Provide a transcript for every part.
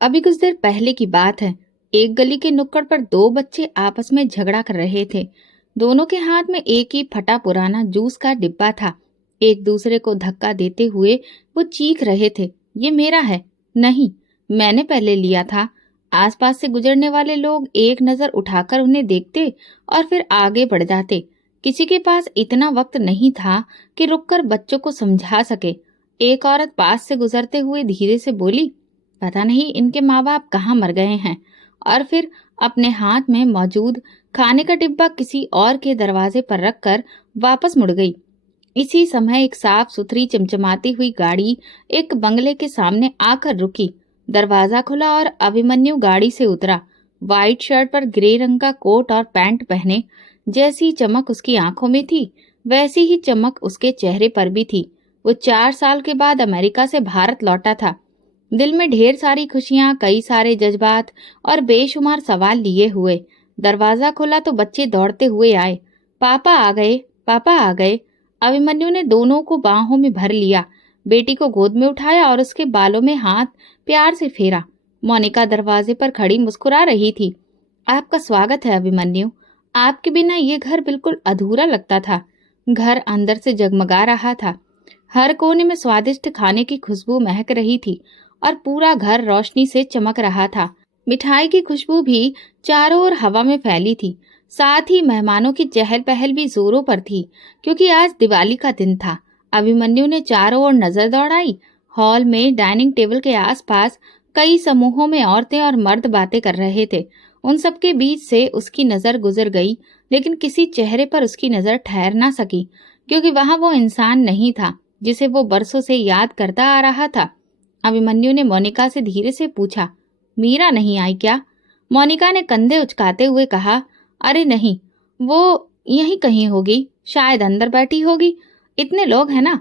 अभी कुछ देर पहले की बात है। एक गली के नुक्कड़ पर दो बच्चे आपस में झगड़ा कर रहे थे। दोनों के हाथ में एक ही फटा पुराना जूस का डिब्बा था। एक दूसरे को धक्का देते हुए वो चीख रहे थे, ये मेरा है। नहीं, मैंने पहले लिया था। आसपास से गुजरने वाले लोग एक नजर उठाकर उन्हें देखते और फिर आगे बढ़ जाते। किसी के पास इतना वक्त नहीं था कि रुककर बच्चों को समझा सके। एक औरत पास से गुजरते हुए धीरे से बोली, पता नहीं इनके माँ बाप कहाँ मर गए हैं। और फिर अपने हाथ में मौजूद खाने का डिब्बा किसी और के दरवाजे पर रखकर वापस मुड़ गई। इसी समय एक साफ सुथरी चमचमाती हुई गाड़ी एक बंगले के सामने आकर रुकी। दरवाजा खुला और अभिमन्यु गाड़ी से उतरा। वाइट शर्ट पर ग्रे रंग का कोट और पैंट पहने। जैसी चमक उसकी आंखों में थी वैसी ही चमक उसके चेहरे पर भी थी। वो 4 साल के बाद अमेरिका से भारत लौटा था। दिल में ढेर सारी खुशियां, कई सारे जज्बात और बेशुमार सवाल लिए हुए। दरवाजा खुला तो बच्चे दौड़ते हुए आए। पापा आ गए, पापा आ गए। अभिमन्यु ने दोनों को बाहों में भर लिया, बेटी को गोद में उठाया और उसके बालों में हाथ प्यार से फेरा। मोनिका दरवाजे पर खड़ी मुस्कुरा रही थी। आपका स्वागत है अभिमन्यु। आपके बिना ये घर बिल्कुल अधूरा लगता था। घर अंदर से जगमगा रहा था। हर कोने में स्वादिष्ट खाने की खुशबू महक रही थी और पूरा घर रोशनी से चमक रहा था। मिठाई की खुशबू भी चारों ओर हवा में फैली थी। साथ ही मेहमानों की चहल पहल भी जोरों पर थी, क्योंकि आज दिवाली का दिन था। अभिमन्यु ने चारों ओर नजर दौड़ाई। हॉल में डाइनिंग टेबल के आसपास कई समूहों में औरतें और मर्द बातें कर रहे थे। उन सबके बीच से उसकी नजर गुजर गई, लेकिन किसी चेहरे पर उसकी नजर ठहर ना सकी, क्योंकि वहां वो इंसान नहीं था जिसे वो बरसों से याद करता आ रहा था। अभिमन्यु ने मोनिका से धीरे से पूछा, मीरा नहीं आई क्या? मोनिका ने कंधे उचकाते हुए कहा, अरे नहीं, वो यहीं कहीं होगी, शायद अंदर बैठी होगी। इतने लोग हैं ना,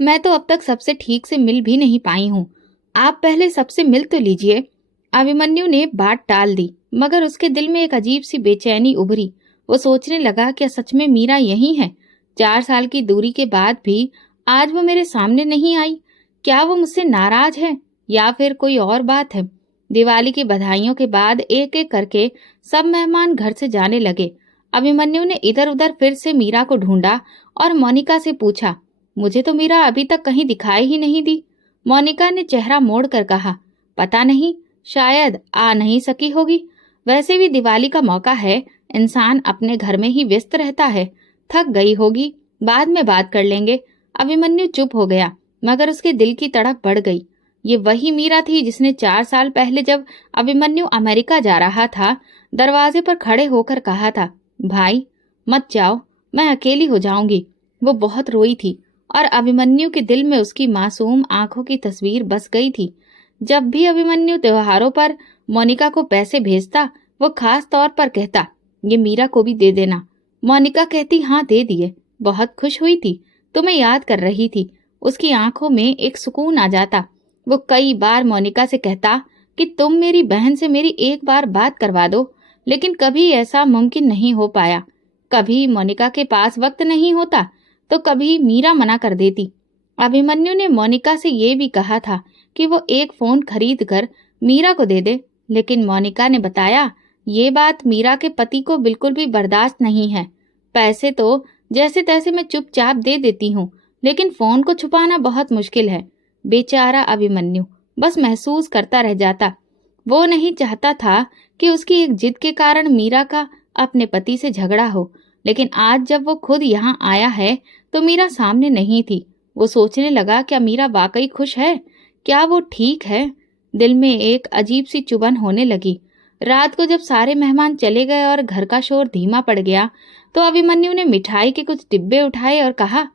मैं तो अब तक सबसे ठीक से मिल भी नहीं पाई हूँ। आप पहले सबसे मिल तो लीजिए। अभिमन्यु ने बात टाल दी, मगर उसके दिल में एक अजीब सी बेचैनी उभरी। वो सोचने लगा, क्या सच में मीरा यही है? 4 साल की दूरी के बाद भी आज वो मेरे सामने नहीं आई। क्या वो मुझसे नाराज है या फिर कोई और बात है? दिवाली की बधाइयों के बाद एक एक करके सब मेहमान घर से जाने लगे। अभिमन्यु ने इधर उधर फिर से मीरा को ढूंढा और मोनिका से पूछा, मुझे तो मीरा अभी तक कहीं दिखाई ही नहीं दी। मोनिका ने चेहरा मोड़कर कहा, पता नहीं, शायद आ नहीं सकी होगी। वैसे भी दिवाली का मौका है, इंसान अपने घर में ही व्यस्त रहता है। थक गई होगी, बाद में बात कर लेंगे। अभिमन्यु चुप हो गया, मगर उसके दिल की तड़प बढ़ गई। ये वही मीरा थी जिसने 4 साल पहले जब अभिमन्यु अमेरिका जा रहा था, दरवाजे पर खड़े होकर कहा था, भाई मत जाओ, मैं अकेली हो जाऊंगी। वो बहुत रोई थी और अभिमन्यु के दिल में उसकी मासूम आंखों की तस्वीर बस गई थी। जब भी अभिमन्यु त्योहारों पर मोनिका को पैसे भेजता, वो खास तौर पर कहता, ये मीरा को भी दे देना। मोनिका कहती, हाँ दे दिए। बहुत खुश हुई थी, तुम्हें याद कर रही थी। उसकी आंखों में एक सुकून आ जाता। वो कई बार मोनिका से कहता कि तुम मेरी बहन से मेरी एक बार बात करवा दो, लेकिन कभी ऐसा मुमकिन नहीं हो पाया। कभी मोनिका के पास वक्त नहीं होता तो कभी मीरा मना कर देती। अभिमन्यु ने मोनिका से ये भी कहा था कि वो एक फोन खरीद कर मीरा को दे दे, लेकिन मोनिका ने बताया ये बात मीरा के पति को बिल्कुल भी बर्दाश्त नहीं है। पैसे तो जैसे तैसे मैं चुपचाप दे देती हूँ, लेकिन फोन को छुपाना बहुत मुश्किल है। बेचारा अभिमन्यु बस महसूस करता रह जाता। वो नहीं चाहता था कि उसकी एक जिद के कारण मीरा का अपने पति से झगड़ा हो, लेकिन आज जब वो खुद यहाँ आया है तो मीरा सामने नहीं थी। वो सोचने लगा, क्या मीरा वाकई खुश है? क्या वो ठीक है? दिल में एक अजीब सी चुभन होने लगी। रात को जब सारे मेहमान चले गए और घर का शोर धीमा पड़ गया, तो अभिमन्यु ने मिठाई के कुछ डिब्बे उठाए और कहा,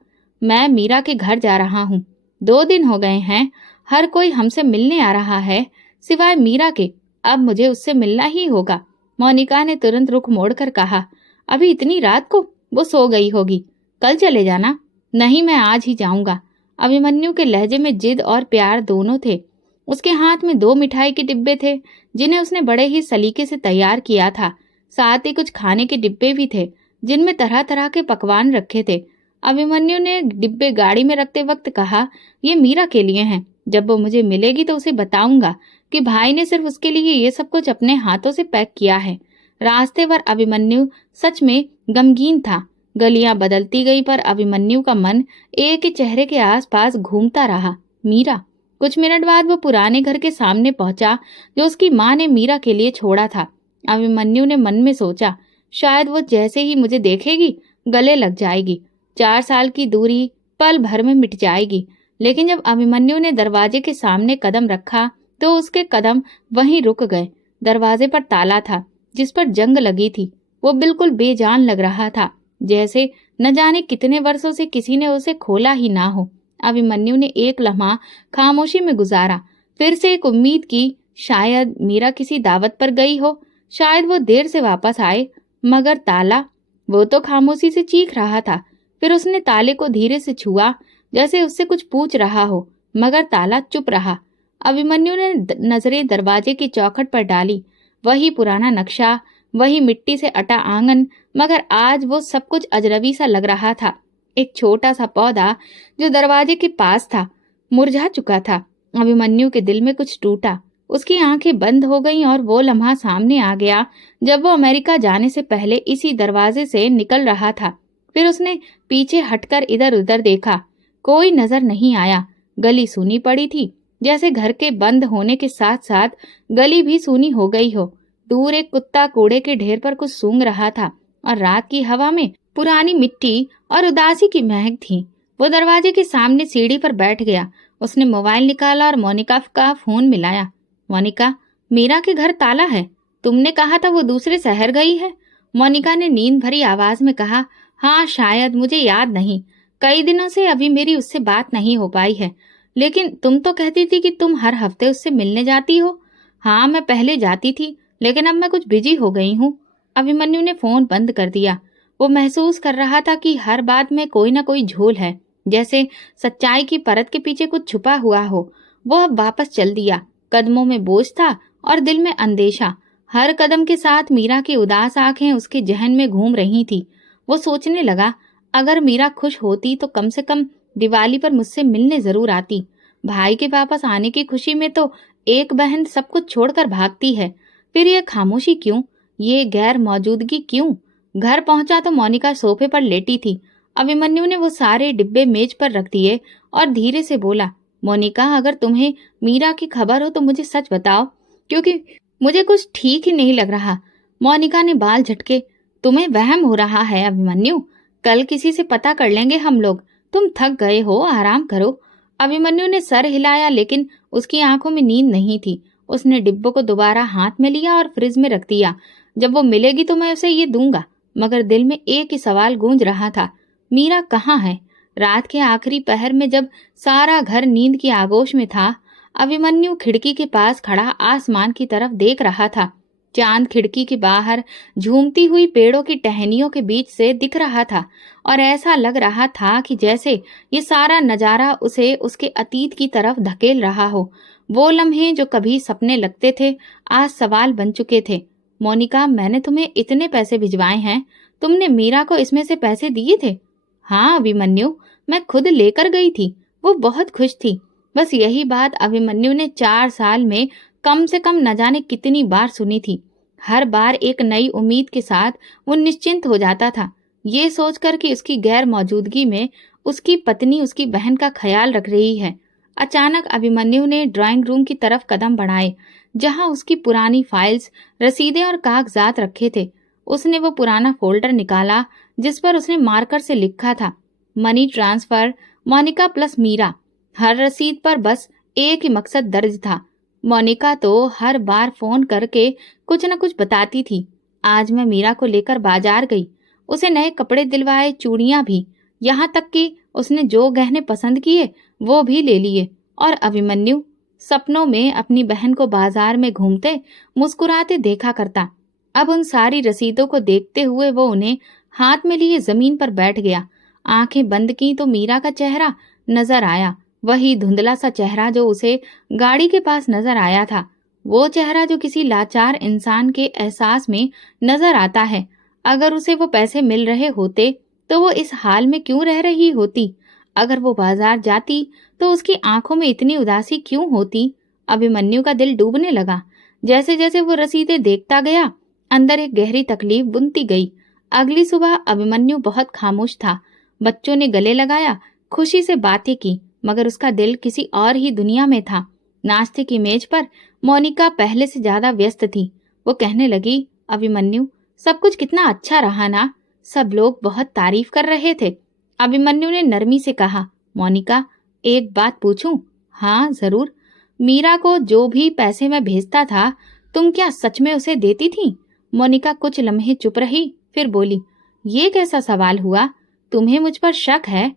मैं मीरा के घर जा रहा हूँ। 2 दिन हो गए हैं, हर कोई हमसे मिलने आ रहा है सिवाय मीरा के। अब मुझे उससे मिलना ही होगा। मोनिका ने तुरंत रुख मोड़कर कहा, अभी इतनी रात को? वो सो गई होगी, कल चले जाना। नहीं, मैं आज ही जाऊंगा। अभिमन्यु के लहजे में जिद और प्यार दोनों थे। उसके हाथ में 2 मिठाई के डिब्बे थे जिन्हें उसने बड़े ही सलीके से तैयार किया था। साथ ही कुछ खाने के डिब्बे भी थे जिनमें तरह तरह के पकवान रखे थे। अभिमन्यु ने डिब्बे गाड़ी में रखते वक्त कहा, ये मीरा के लिए हैं। जब वो मुझे मिलेगी तो उसे बताऊंगा कि भाई ने सिर्फ उसके लिए ये सब कुछ अपने हाथों से पैक किया है। रास्ते पर अभिमन्यु सच में गमगीन था। गलियां बदलती गई पर अभिमन्यु का मन एक ही चेहरे के आसपास घूमता रहा, मीरा। कुछ मिनट बाद वो पुराने घर के सामने पहुंचा जो उसकी माँ ने मीरा के लिए छोड़ा था। अभिमन्यु ने मन में सोचा, शायद वो जैसे ही मुझे देखेगी गले लग जाएगी। 4 साल की दूरी पल भर में मिट जाएगी। लेकिन जब अभिमन्यु ने दरवाजे के सामने कदम रखा तो उसके कदम वहीं रुक गए। दरवाजे पर ताला था जिस पर जंग लगी थी। वो बिल्कुल बेजान लग रहा था, जैसे न जाने कितने वर्षों से किसी ने उसे खोला ही ना हो। अभिमन्यु ने एक लम्हा खामोशी में गुजारा, फिर से एक उम्मीद की, शायद मीरा किसी दावत पर गई हो, शायद वो देर से वापस आए। मगर ताला, वो तो खामोशी से चीख रहा था। फिर उसने ताले को धीरे से छुआ, जैसे उससे कुछ पूछ रहा हो, मगर ताला चुप रहा। अभिमन्यु ने नजरें दरवाजे की चौखट पर डाली। वही पुराना नक्शा, वही मिट्टी से अटा आंगन, मगर आज वो सब कुछ अजनबी सा लग रहा था। एक छोटा सा पौधा जो दरवाजे के पास था मुरझा चुका था। अभिमन्यु के दिल में कुछ टूटा। उसकी आंखें बंद हो गईं और वो लम्हा सामने आ गया जब वो अमेरिका जाने से पहले इसी दरवाजे से निकल रहा था। फिर उसने पीछे हटकर इधर उधर देखा। कोई नजर नहीं आया। गली सूनी पड़ी थी, जैसे घर के बंद होने के साथ साथ गली भी सूनी हो गई हो। दूर एक कुत्ता कूड़े के ढेर पर कुछ सूंघ रहा था और रात की हवा में पुरानी मिट्टी और उदासी की महक थी। वो दरवाजे के सामने सीढ़ी पर बैठ गया। उसने मोबाइल निकाला और मोनिका का फोन मिलाया। मोनिका, मीरा के घर ताला है। तुमने कहा था वो दूसरे शहर गई है। मोनिका ने नींद भरी आवाज में कहा। हाँ शायद, मुझे याद नहीं। कई दिनों से अभी मेरी उससे बात नहीं हो पाई है। लेकिन तुम तो कहती थी कि तुम हर हफ्ते उससे मिलने जाती हो। हाँ, मैं पहले जाती थी, लेकिन अब मैं कुछ बिजी हो गई हूँ। अभिमन्यु ने फोन बंद कर दिया। वो महसूस कर रहा था कि हर बात में कोई ना कोई झोल है, जैसे सच्चाई की परत के पीछे कुछ छुपा हुआ हो। वो अब वापस चल दिया। कदमों में बोझ था और दिल में अंदेशा। हर कदम के साथ मीरा की उदास आंखें उसके जहन में घूम रही थी। वो सोचने लगा, अगर मीरा खुश होती तो कम से कम दिवाली पर मुझसे मिलने जरूर आती। भाई के वापस आने की खुशी में तो एक बहन सब कुछ छोड़कर भागती है। फिर ये खामोशी क्यों, ये गैर मौजूदगी क्यों? घर पहुंचा तो मोनिका सोफे पर लेटी थी। अभिमन्यु ने वो सारे डिब्बे मेज पर रख दिए और धीरे से बोला, मोनिका, अगर तुम्हें मीरा की खबर हो तो मुझे सच बताओ, क्योंकि मुझे कुछ ठीक ही नहीं लग रहा। मोनिका ने बाल झटके। तुम्हें वहम हो रहा है अभिमन्यु। कल किसी से पता कर लेंगे हम लोग। तुम थक गए हो, आराम करो। अभिमन्यु ने सर हिलाया, लेकिन उसकी आंखों में नींद नहीं थी। उसने डिब्बों को दोबारा हाथ में लिया और फ्रिज में रख दिया। जब वो मिलेगी तो मैं उसे ये दूंगा। मगर दिल में एक ही सवाल गूंज रहा था, मीरा कहाँ है? रात के आखिरी पहर में जब सारा घर नींद की आगोश में था, अभिमन्यु खिड़की के पास खड़ा आसमान की तरफ देख रहा था। चांद खिड़की के बाहर झूमती हुई पेड़ों की टहनियों के बीच से दिख रहा था और ऐसा लग रहा था कि जैसे ये सारा नजारा उसे उसके अतीत की तरफ धकेल रहा हो। वो लम्हे जो कभी सपने लगते थे आज सवाल बन चुके थे। मोनिका, मैंने तुम्हें इतने पैसे भिजवाए हैं, तुमने मीरा को इसमें से पैसे दिए थे? हाँ अभिमन्यु, मैं खुद लेकर गई थी। वो बहुत खुश थी। बस यही बात अभिमन्यु ने 4 साल में कम से कम न जाने कितनी बार सुनी थी। हर बार एक नई उम्मीद के साथ वो निश्चिंत हो जाता था, ये सोचकर कि उसकी गैर मौजूदगी में उसकी पत्नी उसकी बहन का ख्याल रख रही है। अचानक अभिमन्यु ने ड्राइंग रूम की तरफ कदम बढ़ाए, जहां उसकी पुरानी फाइल्स, रसीदें और कागजात रखे थे। उसने वो पुराना फोल्डर निकाला जिस पर उसने मार्कर से लिखा था, money transfer Monika plus Meera. हर रसीद पर बस एक ही मकसद दर्ज था। मोनिका तो हर बार फोन करके कुछ न कुछ बताती थी। आज मैं मीरा को लेकर बाजार गई, उसे नए कपड़े दिलवाए, चूड़ियां भी, यहाँ तक कि उसने जो गहने पसंद किए वो भी ले लिए। और अभिमन्यु सपनों में अपनी बहन को बाजार में घूमते मुस्कुराते देखा करता। अब उन सारी रसीदों को देखते हुए वो उन्हें हाथ में लिए जमीन पर बैठ गया। आंखें बंद की तो मीरा का चेहरा नजर आया, वही धुंधला सा चेहरा जो उसे गाड़ी के पास नजर आया था। वो चेहरा जो किसी लाचार इंसान के एहसास में नजर आता है। अगर उसे वो पैसे मिल रहे होते तो वो इस हाल में क्यों रह रही होती? अगर वो बाजार जाती तो उसकी आंखों में इतनी उदासी क्यों होती? अभिमन्यु का दिल डूबने लगा। जैसे जैसे वो रसीदें देखता गया, अंदर एक गहरी तकलीफ बुनती गई। अगली सुबह अभिमन्यु बहुत खामोश था। बच्चों ने गले लगाया, खुशी से बातें की, मगर उसका दिल किसी और ही दुनिया में था। नाश्ते की मेज पर मोनिका पहले से ज्यादा व्यस्त थी। वो कहने लगी, अभिमन्यु, सब कुछ कितना अच्छा रहा ना। सब लोग बहुत तारीफ कर रहे थे। अभिमन्यु ने नरमी से कहा, मोनिका, एक बात पूछूं? हाँ जरूर। मीरा को जो भी पैसे मैं भेजता था, तुम क्या सच में उसे देती थी? मोनिका कुछ लम्हे चुप रही, फिर बोली, ये कैसा सवाल हुआ? तुम्हें मुझ पर शक है?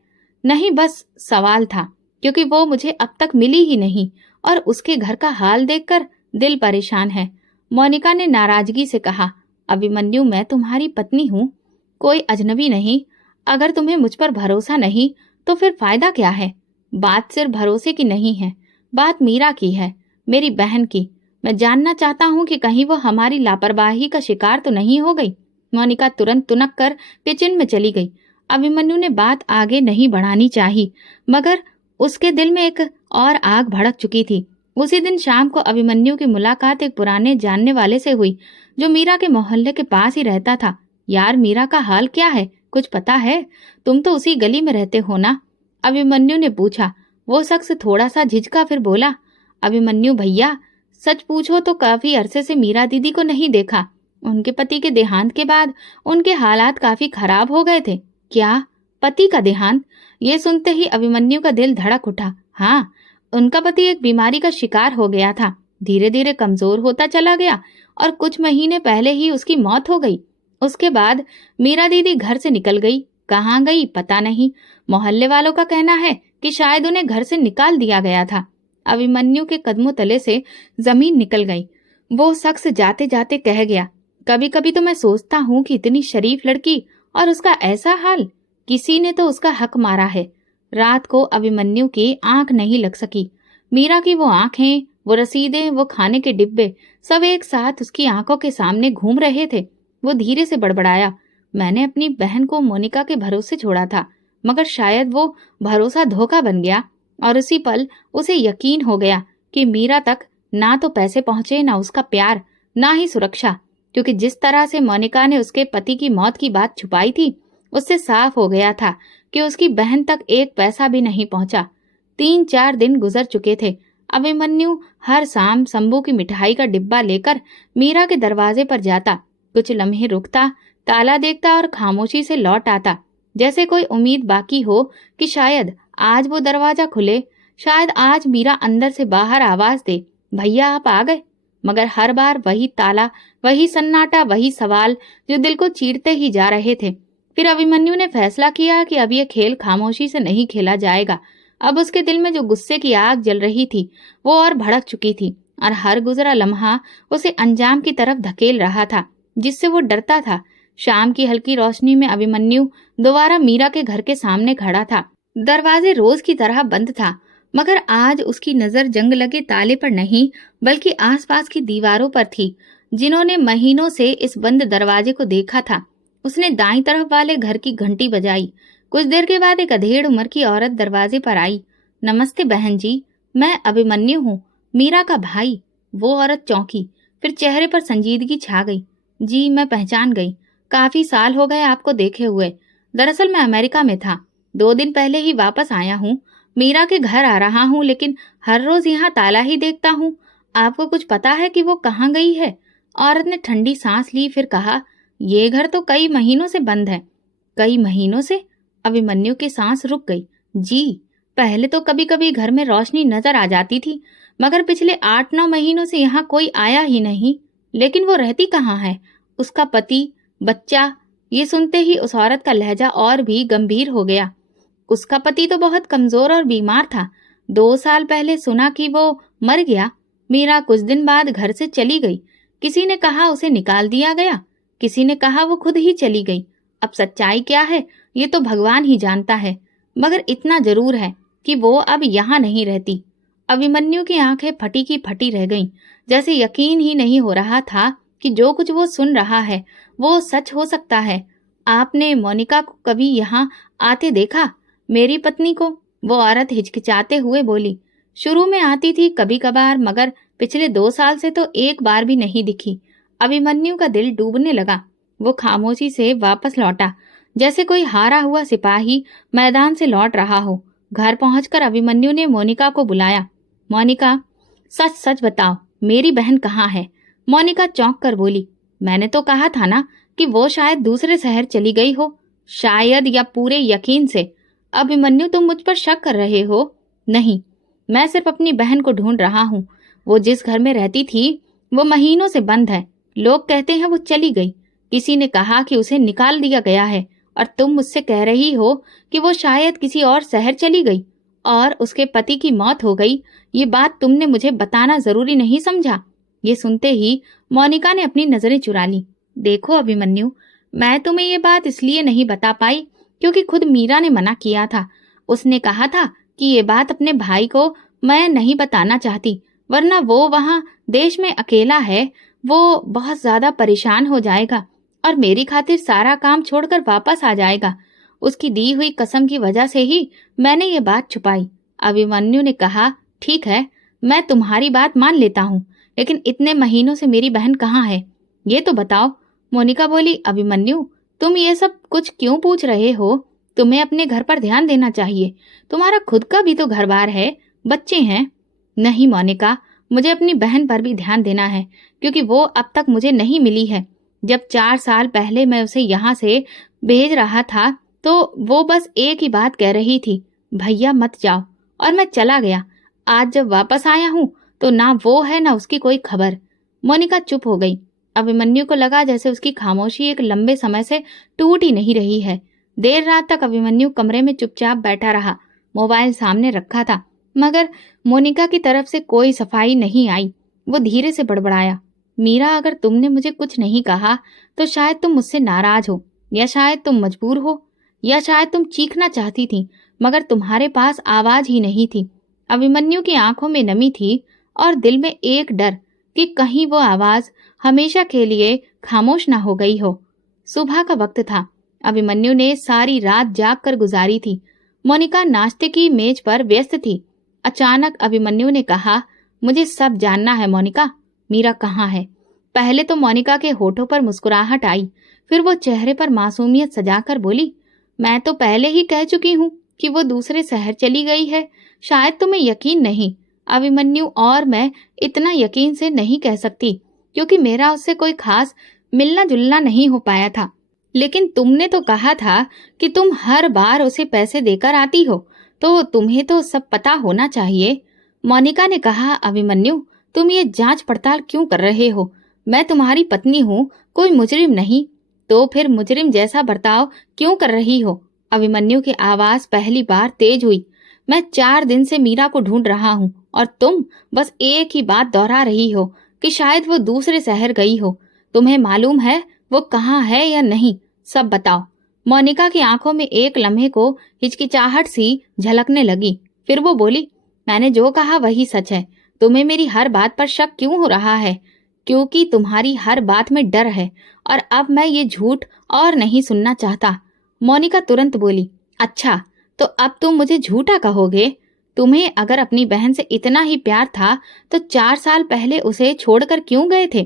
नहीं, बस सवाल था, क्योंकि वो मुझे अब तक मिली ही नहीं और उसके घर का हाल देखकर दिल परेशान है। मोनिका ने नाराजगी से कहा, अभिमन्यु, मैं तुम्हारी पत्नी हूँ, कोई अजनबी नहीं। अगर तुम्हें मुझ पर भरोसा नहीं तो फिर फायदा क्या है? बात सिर्फ भरोसे की नहीं है, बात मीरा की है, मेरी बहन की। मैं जानना चाहता हूँ कि कहीं वो हमारी लापरवाही का शिकार तो नहीं हो गई। मोनिका तुरंत तुनक कर किचन में चली गई। अभिमन्यु ने बात आगे नहीं बढ़ानी चाहिए, मगर उसके दिल में एक और आग भड़क चुकी थी। उसी दिन शाम को अभिमन्यु की मुलाकात एक पुराने जानने वाले से हुई, जो मीरा के मोहल्ले के पास ही रहता था। यार, मीरा का हाल क्या है, कुछ पता है? तुम तो उसी गली में रहते हो ना? अभिमन्यु ने पूछा। वो शख्स थोड़ा सा झिझका, फिर बोला, अभिमन्यु भैया, सच पूछो तो काफी अरसे से मीरा दीदी को नहीं देखा। उनके पति के देहांत के बाद उनके हालात काफी खराब हो गए थे। क्या? पति का देहांत? ये सुनते ही अभिमन्यु का दिल धड़क उठा। हाँ, उनका पति एक बीमारी का शिकार हो गया था। धीरे धीरे कमजोर होता चला गया और कुछ महीने पहले ही उसकी मौत हो गई। उसके बाद मीरा दीदी घर से निकल गई। कहाँ गई पता नहीं। मोहल्ले वालों का कहना है कि शायद उन्हें घर से निकाल दिया गया था। अभिमन्यु के कदमों तले से जमीन निकल गई। वो शख्स जाते जाते कह गया, कभी कभी तो मैं सोचता हूँ कि इतनी शरीफ लड़की और उसका ऐसा हाल। किसी ने तो उसका हक मारा है। रात को अभिमन्यु की आंख नहीं लग सकी। मीरा की वो आंखें, वो रसीदें, वो खाने के डिब्बे, सब एक साथ उसकी आंखों के सामने घूम रहे थे। वो धीरे से बड़बड़ाया, मैंने अपनी बहन को मोनिका के भरोसे छोड़ा था, मगर शायद वो भरोसा धोखा बन गया और उसी पल उसे यकीन हो गया कि मीरा तक ना तो पैसे पहुंचे, ना उसका प्यार, ना ही सुरक्षा। क्योंकि जिस तरह से मोनिका ने उसके पति की मौत की बात छुपाई थी, उससे साफ हो गया था कि उसकी बहन तक एक पैसा भी नहीं पहुंचा। 3-4 दिन गुजर चुके थे। अभिमन्यु हर शाम शंभू की मिठाई का डिब्बा लेकर मीरा के दरवाजे पर जाता, कुछ लम्हे रुकता, ताला देखता और खामोशी से लौट आता, जैसे कोई उम्मीद बाकी हो कि शायद आज वो दरवाजा खुले, शायद आज मीरा अंदर से बाहर आवाज दे, भैया आप आ गए। मगर हर बार वही ताला, वही सन्नाटा, वही सवाल जो दिल को चीरते ही जा रहे थे। फिर अभिमन्यु ने फैसला किया कि अब ये खेल खामोशी से नहीं खेला जाएगा। अब उसके दिल में जो गुस्से की आग जल रही थी, वो और भड़क चुकी थी और हर गुजरा लम्हा उसे अंजाम की तरफ धकेल रहा था, जिससे वो डरता था। शाम की हल्की रोशनी में अभिमन्यु दोबारा मीरा के घर के सामने खड़ा था। दरवाजे रोज की तरह बंद था, मगर आज उसकी नजर जंग लगे ताले पर नहीं, बल्कि आसपास की दीवारों पर थी, जिन्होंने महीनों से इस बंद दरवाजे को देखा था। उसने दाईं तरफ वाले घर की घंटी बजाई। कुछ देर के बाद एक अधेड़ उम्र की औरत दरवाजे पर आई। नमस्ते बहन जी, मैं अभिमन्यु हूँ, मीरा का भाई। वो औरत चौंकी, फिर चेहरे पर संजीदगी छा गई। जी, मैं पहचान गई, काफी साल हो गए आपको देखे हुए। दरअसल मैं अमेरिका में था, 2 दिन पहले ही वापस आया हूँ। मीरा के घर आ रहा हूँ, लेकिन हर रोज यहाँ ताला ही देखता हूँ। आपको कुछ पता है कि वो कहाँ गई है? औरत ने ठंडी सांस ली, फिर कहा, ये घर तो कई महीनों से बंद है। कई महीनों से? अभिमन्यु की सांस रुक गई। जी, पहले तो कभी कभी घर में रोशनी नजर आ जाती थी, मगर पिछले 8-9 महीनों से यहाँ कोई आया ही नहीं। लेकिन वो रहती कहाँ है? उसका पति, बच्चा? ये सुनते ही उस औरत का लहजा और भी गंभीर हो गया। उसका पति तो बहुत कमजोर और बीमार था। 2 साल पहले सुना कि वो मर गया। मीरा कुछ दिन बाद घर से चली गई। किसी ने कहा उसे निकाल दिया गया, किसी ने कहा वो खुद ही चली गई। अब सच्चाई क्या है ये तो भगवान ही जानता है, मगर इतना जरूर है कि वो अब यहाँ नहीं रहती। अभिमन्यु की आंखें फटी की फटी रह गईं, जैसे यकीन ही नहीं हो रहा था कि जो कुछ वो सुन रहा है वो सच हो सकता है। आपने मोनिका को कभी यहाँ आते देखा? मेरी पत्नी को? वो औरत हिचकिचाते हुए बोली। शुरू में आती थी कभी कभार, मगर पिछले 2 साल से तो एक बार भी नहीं दिखी। अभिमन्यु का दिल डूबने लगा। वो खामोशी से वापस लौटा, जैसे कोई हारा हुआ सिपाही मैदान से लौट रहा हो। घर पहुंचकर अभिमन्यु ने मोनिका को बुलाया। मोनिका, सच सच बताओ, मेरी बहन कहाँ है? मोनिका चौंक कर बोली, मैंने तो कहा था ना कि वो शायद दूसरे शहर चली गई हो। शायद या पूरे यकीन से? अभिमन्यु, तुम मुझ पर शक कर रहे हो? नहीं, मैं सिर्फ अपनी बहन को ढूंढ रहा हूँ। वो जिस घर में रहती थी वो महीनों से बंद है। लोग कहते हैं वो चली गई। किसी ने कहा कि उसे निकाल दिया गया है, और तुम मुझसे कह रही हो कि वो शायद किसी और शहर चली गई और उसके पति की मौत हो गई। ये बात तुमने मुझे बताना जरूरी नहीं समझा? ये सुनते ही मोनिका ने अपनी नजरें चुरा ली। देखो अभिमन्यु, मैं तुम्हें ये बात इसलिए नहीं बता पाई क्योंकि खुद मीरा ने मना किया था। उसने कहा था कि ये बात अपने भाई को मैं नहीं बताना चाहती, वरना वो वहाँ देश में अकेला है, वो बहुत ज्यादा परेशान हो जाएगा और मेरी खातिर सारा काम छोड़कर वापस आ जाएगा। उसकी दी हुई कसम की वजह से ही मैंने ये बात छुपाई। अभिमन्यु ने कहा, ठीक है, मैं तुम्हारी बात मान लेता हूँ, लेकिन इतने महीनों से मेरी बहन कहाँ है ये तो बताओ। मोनिका बोली, अभिमन्यु, तुम ये सब कुछ क्यों पूछ रहे हो? तुम्हें अपने घर पर ध्यान देना चाहिए। तुम्हारा खुद का भी तो घर बार है, बच्चे हैं। नहीं मोनिका, मुझे अपनी बहन पर भी ध्यान देना है, क्योंकि वो अब तक मुझे नहीं मिली है। जब 4 साल पहले मैं उसे यहाँ से भेज रहा था तो वो बस एक ही बात कह रही थी, भैया मत जाओ, और मैं चला गया। आज जब वापस आया हूँ तो ना वो है ना उसकी कोई खबर। मोनिका चुप हो गई। अभिमन्यु को लगा जैसे उसकी खामोशी एक लंबे समय से टूट ही नहीं रही है। देर रात तक अभिमन्यु कमरे में चुपचाप बैठा रहा। मोबाइल सामने रखा था, मगर मोनिका की तरफ से कोई सफाई नहीं आई। वो धीरे से बड़बड़ाया, मीरा, अगर तुमने मुझे कुछ नहीं कहा तो शायद तुम मुझसे नाराज हो, या शायद तुम मजबूर हो, या शायद तुम चीखना चाहती थी मगर तुम्हारे पास आवाज ही नहीं थी। अभिमन्यु की आंखों में नमी थी और दिल में एक डर कि कहीं वो आवाज हमेशा के लिए खामोश ना हो गई हो। सुबह का वक्त था। अभिमन्यु ने सारी रात जाग कर गुजारी थी। मोनिका नाश्ते की मेज पर व्यस्त थी। अचानक अभिमन्यु ने कहा, मुझे सब जानना है मोनिका, मीरा कहाँ है? पहले तो मोनिका के होठों पर मुस्कुराहट आई, फिर वो चेहरे पर मासूमियत सजाकर बोली, मैं तो पहले ही कह चुकी हूँ कि वो दूसरे शहर चली गई है। शायद तुम्हें यकीन नहीं अभिमन्यु, और मैं इतना यकीन से नहीं कह सकती क्योंकि मेरा उससे कोई खास मिलना जुलना नहीं हो पाया था। लेकिन तुमने तो कहा था कि तुम हर बार उसे पैसे देकर आती हो, तो तुम्हें तो सब पता होना चाहिए। मोनिका ने कहा, अभिमन्यु, तुम ये जांच पड़ताल क्यों कर रहे हो? मैं तुम्हारी पत्नी हूँ, कोई मुजरिम नहीं। तो फिर मुजरिम जैसा बर्ताव क्यों कर रही हो? अभिमन्यु की आवाज पहली बार तेज हुई। मैं 4 दिन से मीरा को ढूंढ रहा हूँ और तुम बस एक ही बात दोहरा रही हो कि शायद वो दूसरे शहर गई हो। तुम्हें मालूम है वो कहाँ है या नहीं? सब बताओ। मोनिका की आंखों में एक लम्हे को हिचकिचाहट सी झलकने लगी। फिर वो बोली, मैंने जो कहा वही सच है। तुम्हें मेरी हर बात पर शक क्यों हो रहा है? क्योंकि तुम्हारी हर बात में डर है, और अब मैं ये झूठ और नहीं सुनना चाहता। मोनिका तुरंत बोली, अच्छा, तो अब तुम मुझे झूठा कहोगे? तुम्हें अगर अपनी बहन से इतना ही प्यार था तो 4 साल पहले उसे छोड़कर क्यों गए थे?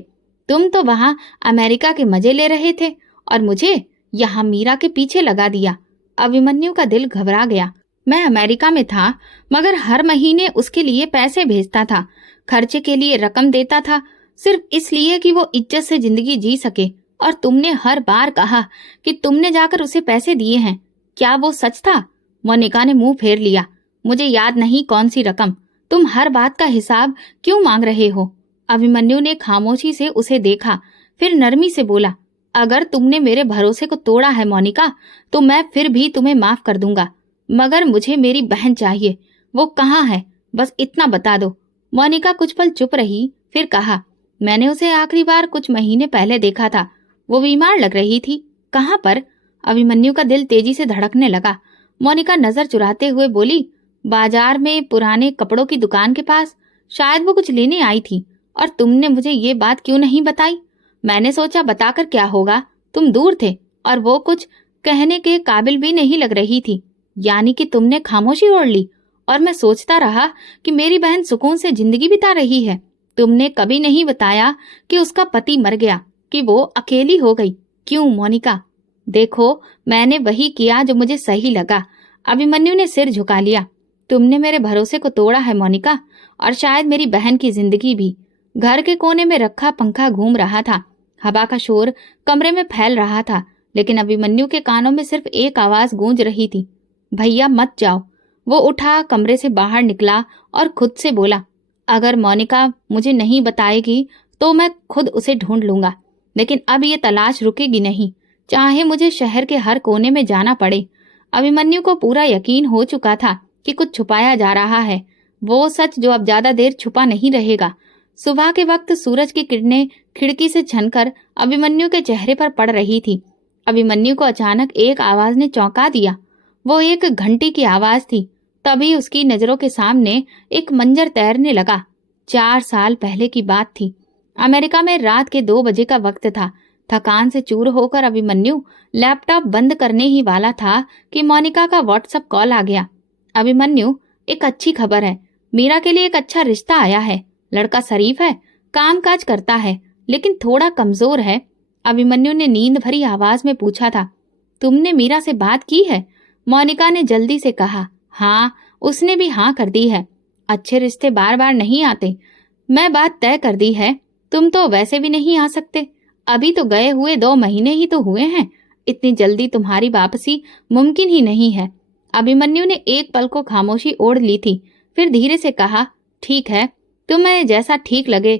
तुम तो वहां अमेरिका के मजे ले रहे थे और मुझे यहाँ मीरा के पीछे लगा दिया। अभिमन्यु का दिल घबरा गया। मैं अमेरिका में था, मगर हर महीने उसके लिए पैसे भेजता था, खर्चे के लिए रकम देता था, सिर्फ इसलिए कि वो इज्जत से जिंदगी जी सके। और तुमने हर बार कहा कि तुमने जाकर उसे पैसे दिए हैं। क्या वो सच था? मोनिका ने मुंह फेर लिया। मुझे याद नहीं कौन सी रकम। तुम हर बात का हिसाब क्यों मांग रहे हो? अभिमन्यु ने खामोशी से उसे देखा, फिर नरमी से बोला, अगर तुमने मेरे भरोसे को तोड़ा है मोनिका, तो मैं फिर भी तुम्हें माफ कर दूंगा, मगर मुझे मेरी बहन चाहिए। वो कहाँ है? बस इतना बता दो। मोनिका कुछ पल चुप रही, फिर कहा, मैंने उसे आखिरी बार कुछ महीने पहले देखा था। वो बीमार लग रही थी। कहाँ पर? अभिमन्यु का दिल तेजी से धड़कने लगा। मोनिका नजर चुराते हुए बोली, बाजार में पुराने कपड़ों की दुकान के पास। शायद वो कुछ लेने आई थी, और तुमने मुझे ये बात क्यों नहीं बताई? मैंने सोचा बताकर क्या होगा, तुम दूर थे और वो कुछ कहने के काबिल भी नहीं लग रही थी। यानी कि तुमने खामोशी ओढ़ ली और मैं सोचता रहा कि मेरी बहन सुकून से जिंदगी बिता रही है। तुमने कभी नहीं बताया कि उसका पति मर गया, कि वो अकेली हो गई। क्यों मोनिका? देखो, मैंने वही किया जो मुझे सही लगा। अभिमन्यु ने सिर झुका लिया। तुमने मेरे भरोसे को तोड़ा है मोनिका, और शायद मेरी बहन की जिंदगी भी। घर के कोने में रखा पंखा घूम रहा था, हवा का शोर कमरे में फैल रहा था, लेकिन अभिमन्यु के कानों में सिर्फ एक आवाज गूंज रही थी, भैया मत जाओ। वो उठा, कमरे से बाहर निकला और खुद से बोला, अगर मोनिका मुझे नहीं बताएगी तो मैं खुद उसे ढूंढ लूंगा, लेकिन अब ये तलाश रुकेगी नहीं, चाहे मुझे शहर के हर कोने में जाना पड़े। अभिमन्यु को पूरा यकीन हो चुका था कि कुछ छुपाया जा रहा है, वो सच जो अब ज्यादा देर छुपा नहीं रहेगा। सुबह के वक्त सूरज की किरणें खिड़की से छनकर अभिमन्यु के चेहरे पर पड़ रही थी। अभिमन्यु को अचानक एक आवाज ने चौंका दिया। वो एक घंटी की आवाज थी। तभी उसकी नजरों के सामने एक मंजर तैरने लगा। 4 साल पहले की बात थी। अमेरिका में रात के 2 बजे का वक्त था। थकान से चूर होकर अभिमन्यु लैपटॉप बंद करने ही वाला था कि मोनिका का व्हाट्सएप कॉल आ गया। अभिमन्यु, एक अच्छी खबर है, मीरा के लिए एक अच्छा रिश्ता आया है। लड़का शरीफ है, कामकाज करता है, लेकिन थोड़ा कमजोर है। अभिमन्यु ने नींद भरी आवाज में पूछा था, तुमने मीरा से बात की है? मोनिका ने जल्दी से कहा, हाँ, उसने भी हाँ कर दी है। अच्छे रिश्ते बार बार नहीं आते। मैं बात तय कर दी है। तुम तो वैसे भी नहीं आ सकते। अभी तो गए हुए 2 महीने ही तो हुए हैं। इतनी जल्दी तुम्हारी वापसी मुमकिन ही नहीं है। अभिमन्यु ने एक पल को खामोशी ओढ़ ली थी, फिर धीरे से कहा, ठीक है, तुम्हें जैसा ठीक लगे।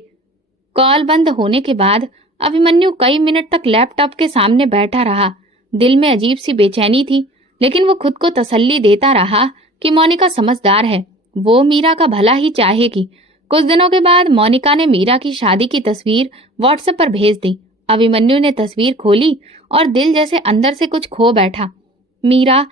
कॉल बंद होने के बाद अभिमन्यु कई मिनट तक लैपटॉप के सामने बैठा रहा। दिल में अजीब सी बेचैनी थी, लेकिन वो खुद को तसल्ली देता रहा कि मोनिका समझदार है, वो मीरा का भला ही चाहेगी। कुछ दिनों के बाद मोनिका ने मीरा की शादी की तस्वीर व्हाट्सएप पर भेज दी। अभिमन्यु ने तस्वीर खोली और दिल जैसे अंदर से कुछ खो बैठा। मीरा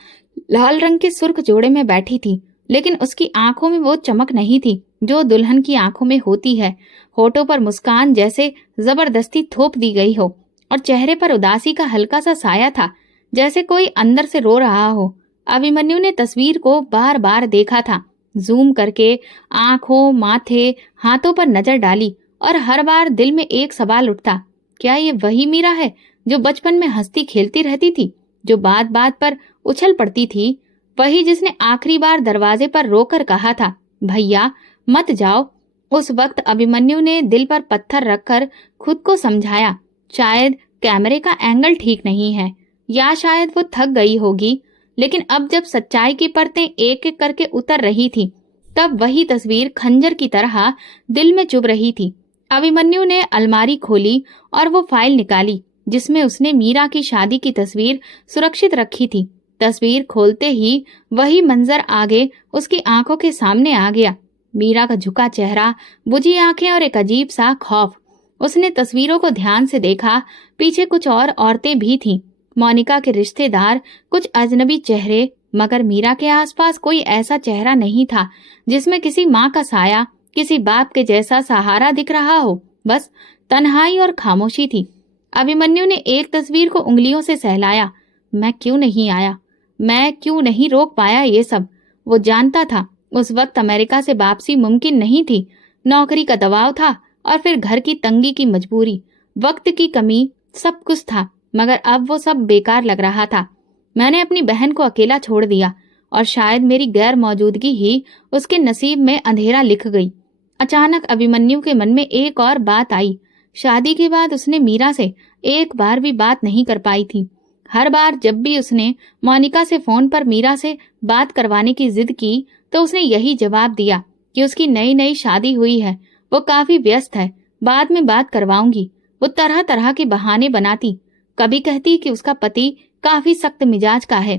लाल रंग के सुर्ख जोड़े में बैठी थी, लेकिन उसकी आंखों में वो चमक नहीं थी जो दुल्हन की आंखों में होती है। होठों पर मुस्कान जैसे जबरदस्ती थोप दी गई हो, और चेहरे पर उदासी का हल्का सा साया था, जैसे कोई अंदर से रो रहा हो। अभिमन्यु ने तस्वीर को बार बार देखा था, जूम करके आंखों, माथे, हाथों पर नजर डाली, और हर बार दिल में एक सवाल उठता, क्या ये वही मीरा है जो बचपन में हंसती खेलती रहती थी, जो बात बात पर उछल पड़ती थी, वही जिसने आखिरी बार दरवाजे पर रोकर कहा था, भैया मत जाओ। उस वक्त अभिमन्यु ने दिल पर पत्थर रखकर खुद को समझाया, शायद कैमरे का एंगल ठीक नहीं है, या शायद वो थक गई होगी। लेकिन अब जब सच्चाई की परतें एक एक करके उतर रही थी, तब वही तस्वीर खंजर की तरह दिल में चुभ रही थी। अभिमन्यु ने अलमारी खोली और वो फाइल निकाली जिसमें उसने मीरा की शादी की तस्वीर सुरक्षित रखी थी। तस्वीर खोलते ही वही मंजर आगे उसकी आंखों के सामने आ गया। मीरा का झुका चेहरा, बुझी आंखें और एक अजीब सा खौफ। उसने तस्वीरों को ध्यान से देखा। पीछे कुछ और औरतें भी थीं, मोनिका के रिश्तेदार, कुछ अजनबी चेहरे, मगर मीरा के आसपास कोई ऐसा चेहरा नहीं था जिसमें किसी माँ का साया, किसी बाप के जैसा सहारा दिख रहा हो। बस तन्हाई और खामोशी थी। अभिमन्यु ने एक तस्वीर को उंगलियों से सहलाया। मैं क्यों नहीं आया? मैं क्यों नहीं रोक पाया ये सब? वो जानता था उस वक्त अमेरिका से वापसी मुमकिन नहीं थी। नौकरी का दबाव था, और फिर घर की तंगी की मजबूरी, वक्त की कमी, सब कुछ था, मगर अब वो सब बेकार लग रहा था। मैंने अपनी बहन को अकेला छोड़ दिया, और शायद मेरी गैर मौजूदगी ही उसके नसीब में अंधेरा लिख गई। अचानक अभिमन्यु के मन में एक और बात आई। शादी के बाद उसने मीरा से एक बार भी बात नहीं कर पाई थी। हर बार जब भी उसने मोनिका से फोन पर मीरा से बात करवाने की जिद की, तो उसने यही जवाब दिया कि उसकी नई नई शादी हुई है, वो काफी व्यस्त है, बाद में बात करवाऊंगी। वो तरह तरह के बहाने बनाती। कभी कहती कि उसका पति काफी सख्त मिजाज का है,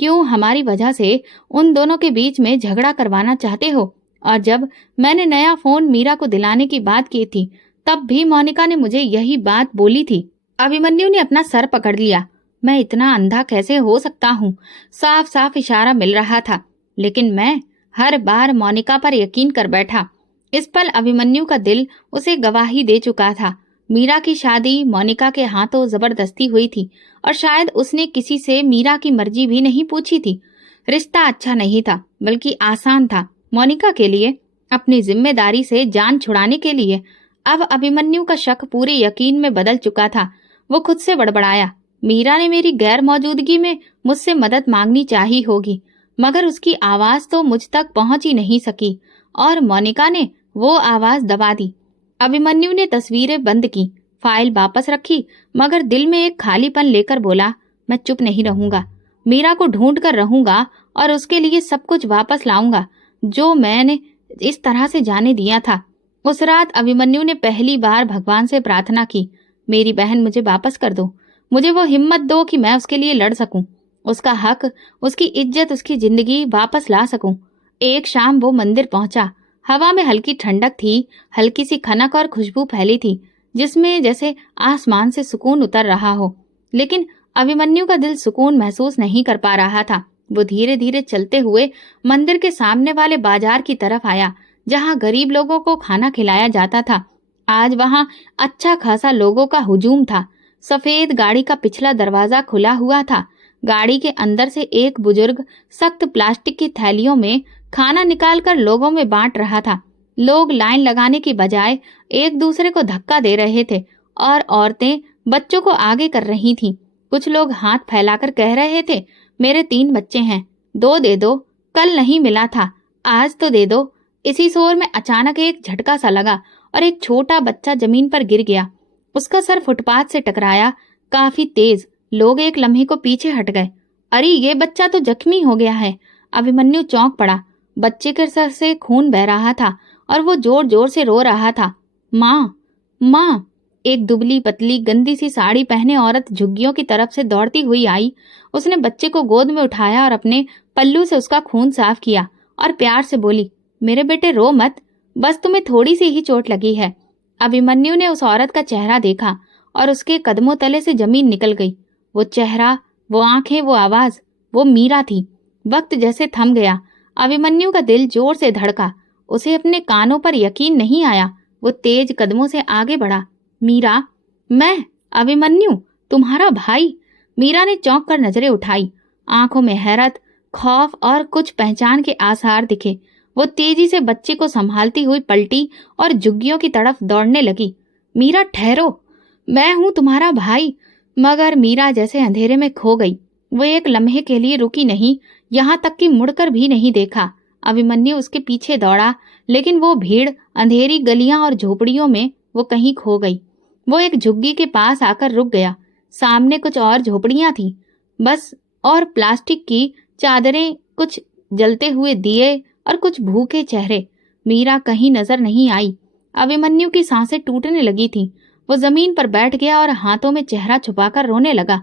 क्यों हमारी वजह से उन दोनों के बीच में झगड़ा करवाना चाहते हो। और जब मैंने नया फोन मीरा को दिलाने की बात की थी, तब भी मोनिका ने मुझे यही बात बोली थी। अभिमन्यु ने अपना सर पकड़ लिया। मैं इतना अंधा कैसे हो सकता हूँ? साफ साफ इशारा मिल रहा था, लेकिन मैं हर बार मोनिका पर यकीन कर बैठा। इस पल अभिमन्यु का दिल उसे गवाही दे चुका था। मीरा की शादी मोनिका के हाथों जबरदस्ती हुई थी, और शायद उसने किसी से मीरा की मर्जी भी नहीं पूछी थी। रिश्ता अच्छा नहीं था, बल्कि आसान था मोनिका के लिए, अपनी जिम्मेदारी से जान छुड़ाने के लिए। अब अभिमन्यु का शक पूरे यकीन में बदल चुका था। वो खुद से बड़बड़ाया, मीरा ने मेरी गैर मौजूदगी में मुझसे मदद मांगनी चाहिए होगी, मगर उसकी आवाज तो मुझ तक पहुंच ही नहीं सकी, और मोनिका ने वो आवाज दबा दी। अभिमन्यु ने तस्वीरें बंद की, फाइल वापस रखी, मगर दिल में एक खालीपन लेकर बोला, मैं चुप नहीं रहूंगा। मीरा को ढूंढ कर रहूंगा और उसके लिए सब कुछ वापस लाऊंगा जो मैंने इस तरह से जाने दिया था। उस रात अभिमन्यु ने पहली बार भगवान से प्रार्थना की, मेरी बहन मुझे वापस कर दो, मुझे वो हिम्मत दो कि मैं उसके लिए लड़ सकूं, उसका हक, उसकी इज्जत, उसकी जिंदगी वापस ला सकूं। एक शाम वो मंदिर पहुंचा। हवा में हल्की ठंडक थी, हल्की सी खनक और खुशबू फैली थी, जिसमें जैसे आसमान से सुकून उतर रहा हो। लेकिन अभिमन्यु का दिल सुकून महसूस नहीं कर पा रहा था। वो धीरे धीरे चलते हुए मंदिर के सामने वाले बाजार की तरफ आया, जहां गरीब लोगों को खाना खिलाया जाता था। आज वहां अच्छा खासा लोगों का हुजूम था। सफेद गाड़ी का पिछला दरवाजा खुला हुआ था। गाड़ी के अंदर से एक बुजुर्ग सख्त प्लास्टिक की थैलियों में खाना निकालकर लोगों में बांट रहा था। लोग लाइन लगाने की बजाय एक दूसरे को धक्का दे रहे थे, और औरतें बच्चों को आगे कर रही थीं। कुछ लोग हाथ फैलाकर कह रहे थे, मेरे 3 बच्चे हैं, 2 दे दो, कल नहीं मिला था, आज तो दे दो। इसी शोर में अचानक एक झटका सा लगा और एक छोटा बच्चा जमीन पर गिर गया। उसका सर फुटपाथ से टकराया, काफी तेज। लोग एक लम्हे को पीछे हट गए। अरे ये बच्चा तो जख्मी हो गया है। अभिमन्यु चौंक पड़ा। बच्चे के सर से खून बह रहा था और वो जोर जोर से रो रहा था। माँ, माँ। एक दुबली पतली गंदी सी साड़ी पहने औरत झुग्गियों की तरफ से दौड़ती हुई आई। उसने बच्चे को गोद में उठाया और अपने पल्लू से उसका खून साफ किया और प्यार से बोली, मेरे बेटे रो मत, बस तुम्हें थोड़ी सी ही चोट लगी है। अभिमन्यु ने उस औरत का चेहरा देखा और उसके कदमों तले से जमीन निकल गई। वो चेहरा, वो आंखें, वो आवाज, वो मीरा थी। वक्त जैसे थम गया। अभिमन्यु का दिल जोर से धड़का। उसे अपने कानों पर यकीन नहीं आया। वो तेज कदमों से आगे बढ़ा। मीरा, मैं अभिमन्यु, तुम्हारा भाई। मीरा ने चौंक कर नजरें उठाई। आंखों में हैरत, खौफ और कुछ पहचान के आसार दिखे। वो तेजी से बच्चे को संभालती हुई पलटी और झुग्गियों की तरफ दौड़ने लगी। मीरा, ठहरो, मैं हूं तुम्हारा भाई। मगर मीरा जैसे अंधेरे में खो गई। वो एक लम्हे के लिए रुकी नहीं, यहाँ तक कि मुड़कर भी नहीं देखा। अभिमन्यु उसके पीछे दौड़ा, लेकिन वो भीड़, अंधेरी गलियां और झोपड़ियों में वो कहीं खो गई। वो एक झुग्गी के पास आकर रुक गया। सामने कुछ और झोपड़ियां थी, बस, और प्लास्टिक की चादरें, कुछ जलते हुए दिए और कुछ भूखे चेहरे। मीरा कहीं नजर नहीं आई। अभिमन्यु की सांसें टूटने लगी थीं। वो जमीन पर बैठ गया और हाथों में चेहरा छुपाकर रोने लगा।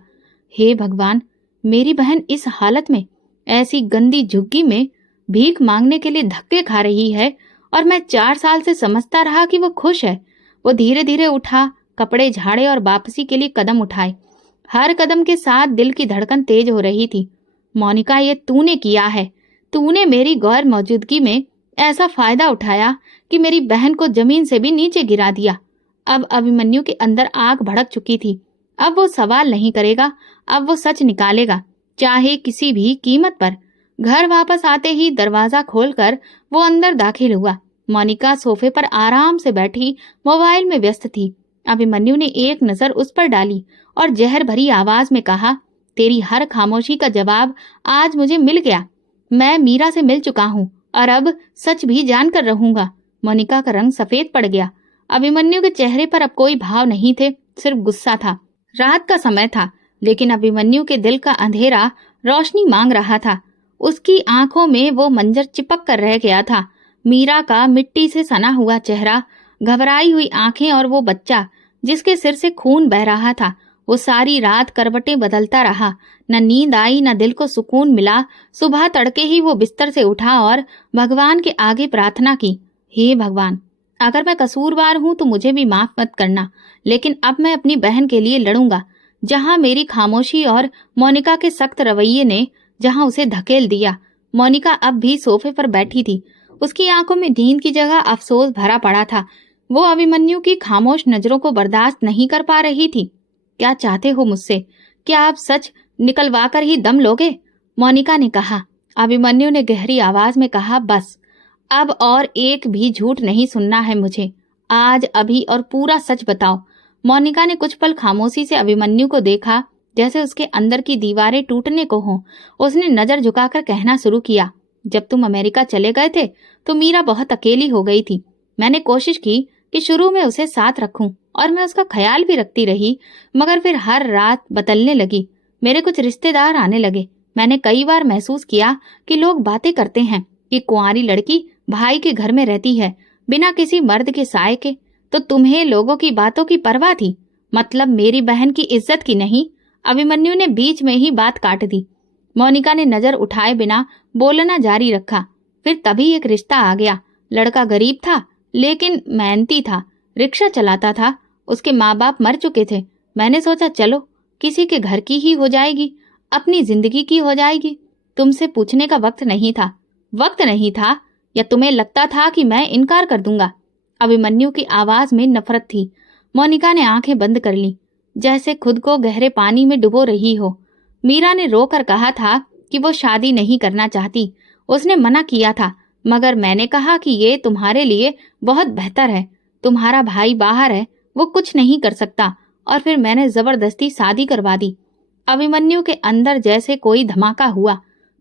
हे भगवान, मेरी बहन इस हालत में, ऐसी गंदी झुग्गी में भीख मांगने के लिए धक्के खा रही है, और मैं 4 साल से समझता रहा कि वो खुश है। वो धीरे धीरे उठा, कपड़े झाड़े और वापसी के लिए कदम उठाए। हर कदम के साथ दिल की धड़कन तेज हो रही थी। मोनिका, ये तूने किया है। तूने मेरी गैर मौजूदगी में ऐसा फायदा उठाया कि मेरी बहन को जमीन से भी नीचे गिरा दिया। अब अभिमन्यु के अंदर आग भड़क चुकी थी। अब वो सवाल नहीं करेगा, अब वो सच निकालेगा, चाहे किसी भी कीमत पर। घर वापस आते ही दरवाजा खोलकर वो अंदर दाखिल हुआ। मोनिका सोफे पर आराम से बैठी मोबाइल में व्यस्त थी। अभिमन्यु ने एक नजर उस पर डाली और जहर भरी आवाज में कहा, तेरी हर खामोशी का जवाब आज मुझे मिल गया। मैं मीरा से मिल चुका हूँ और अब सच भी जानकर रहूंगा। मोनिका का रंग सफेद पड़ गया। अभिमन्यु के चेहरे पर अब कोई भाव नहीं थे, सिर्फ गुस्सा था। रात का समय था, लेकिन अभिमन्यु के दिल का अंधेरा रोशनी मांग रहा था। उसकी आंखों में वो मंजर चिपक कर रह गया था। मीरा का मिट्टी से सना हुआ चेहरा, घबराई हुई आंखें, और वो बच्चा जिसके सिर से खून बह रहा था। वो सारी रात करवटें बदलता रहा। न नींद आई, न दिल को सुकून मिला। सुबह तड़के ही वो बिस्तर से उठा और भगवान के आगे प्रार्थना की, हे भगवान, अगर मैं कसूरवार हूं तो मुझे भी माफ मत करना, लेकिन अब मैं अपनी बहन के लिए लड़ूंगा। जहां मेरी खामोशी और मोनिका के सख्त रवैये ने जहां उसे धकेल दिया। मोनिका अब भी सोफे पर बैठी थी। उसकी आंखों में नींद की जगह अफसोस भरा पड़ा था। वो अभिमन्यु की खामोश नजरों को बर्दाश्त नहीं कर पा रही थी। क्या चाहते हो मुझसे? क्या आप सच निकलवा कर ही दम लोगे? मोनिका ने कहा। अभिमन्यु ने गहरी आवाज में कहा, बस अब और एक भी झूठ नहीं सुनना है मुझे। आज, अभी और पूरा सच बताओ। मोनिका ने कुछ पल खामोशी से अभिमन्यु को देखा, जैसे उसके अंदर की दीवारें टूटने को हों। उसने नजर झुकाकर कहना शुरू किया, जब तुम अमेरिका चले गए थे तो मीरा बहुत अकेली हो गई थी। मैंने कोशिश की कि शुरू में उसे साथ रखूं और मैं उसका ख्याल भी रखती रही, मगर फिर हर रात बदलने लगी। मेरे कुछ रिश्तेदार आने लगे। मैंने कई बार महसूस किया कि लोग बातें करते हैं कि कुंवारी लड़की भाई के घर में रहती है बिना किसी मर्द के साय के। तो तुम्हें लोगों की बातों की परवाह थी, मतलब मेरी बहन की इज्जत की नहीं। अभिमन्यु ने बीच में ही बात काट दी। मोनिका ने नजर उठाए बिना बोलना जारी रखा। फिर तभी एक रिश्ता आ गया। लड़का गरीब था लेकिन मेहनती था, रिक्शा चलाता था। उसके माँ बाप मर चुके थे। मैंने सोचा चलो किसी के घर की ही हो जाएगी, अपनी जिंदगी की हो जाएगी। तुमसे पूछने का वक्त नहीं था। वक्त नहीं था या तुम्हें लगता था कि मैं इनकार कर दूंगा? अभिमन्यु की आवाज में नफरत थी। मोनिका ने आंखें बंद कर ली, जैसे खुद को गहरे पानी में डुबो रही हो। मीरा ने रोकर कहा था कि वो शादी नहीं करना चाहती। उसने मना किया था, मगर मैंने कहा कि ये तुम्हारे लिए बहुत बेहतर है। तुम्हारा भाई बाहर है, वो कुछ नहीं कर सकता, और फिर मैंने जबरदस्ती शादी करवा दी। अभिमन्यु के अंदर जैसे कोई धमाका हुआ।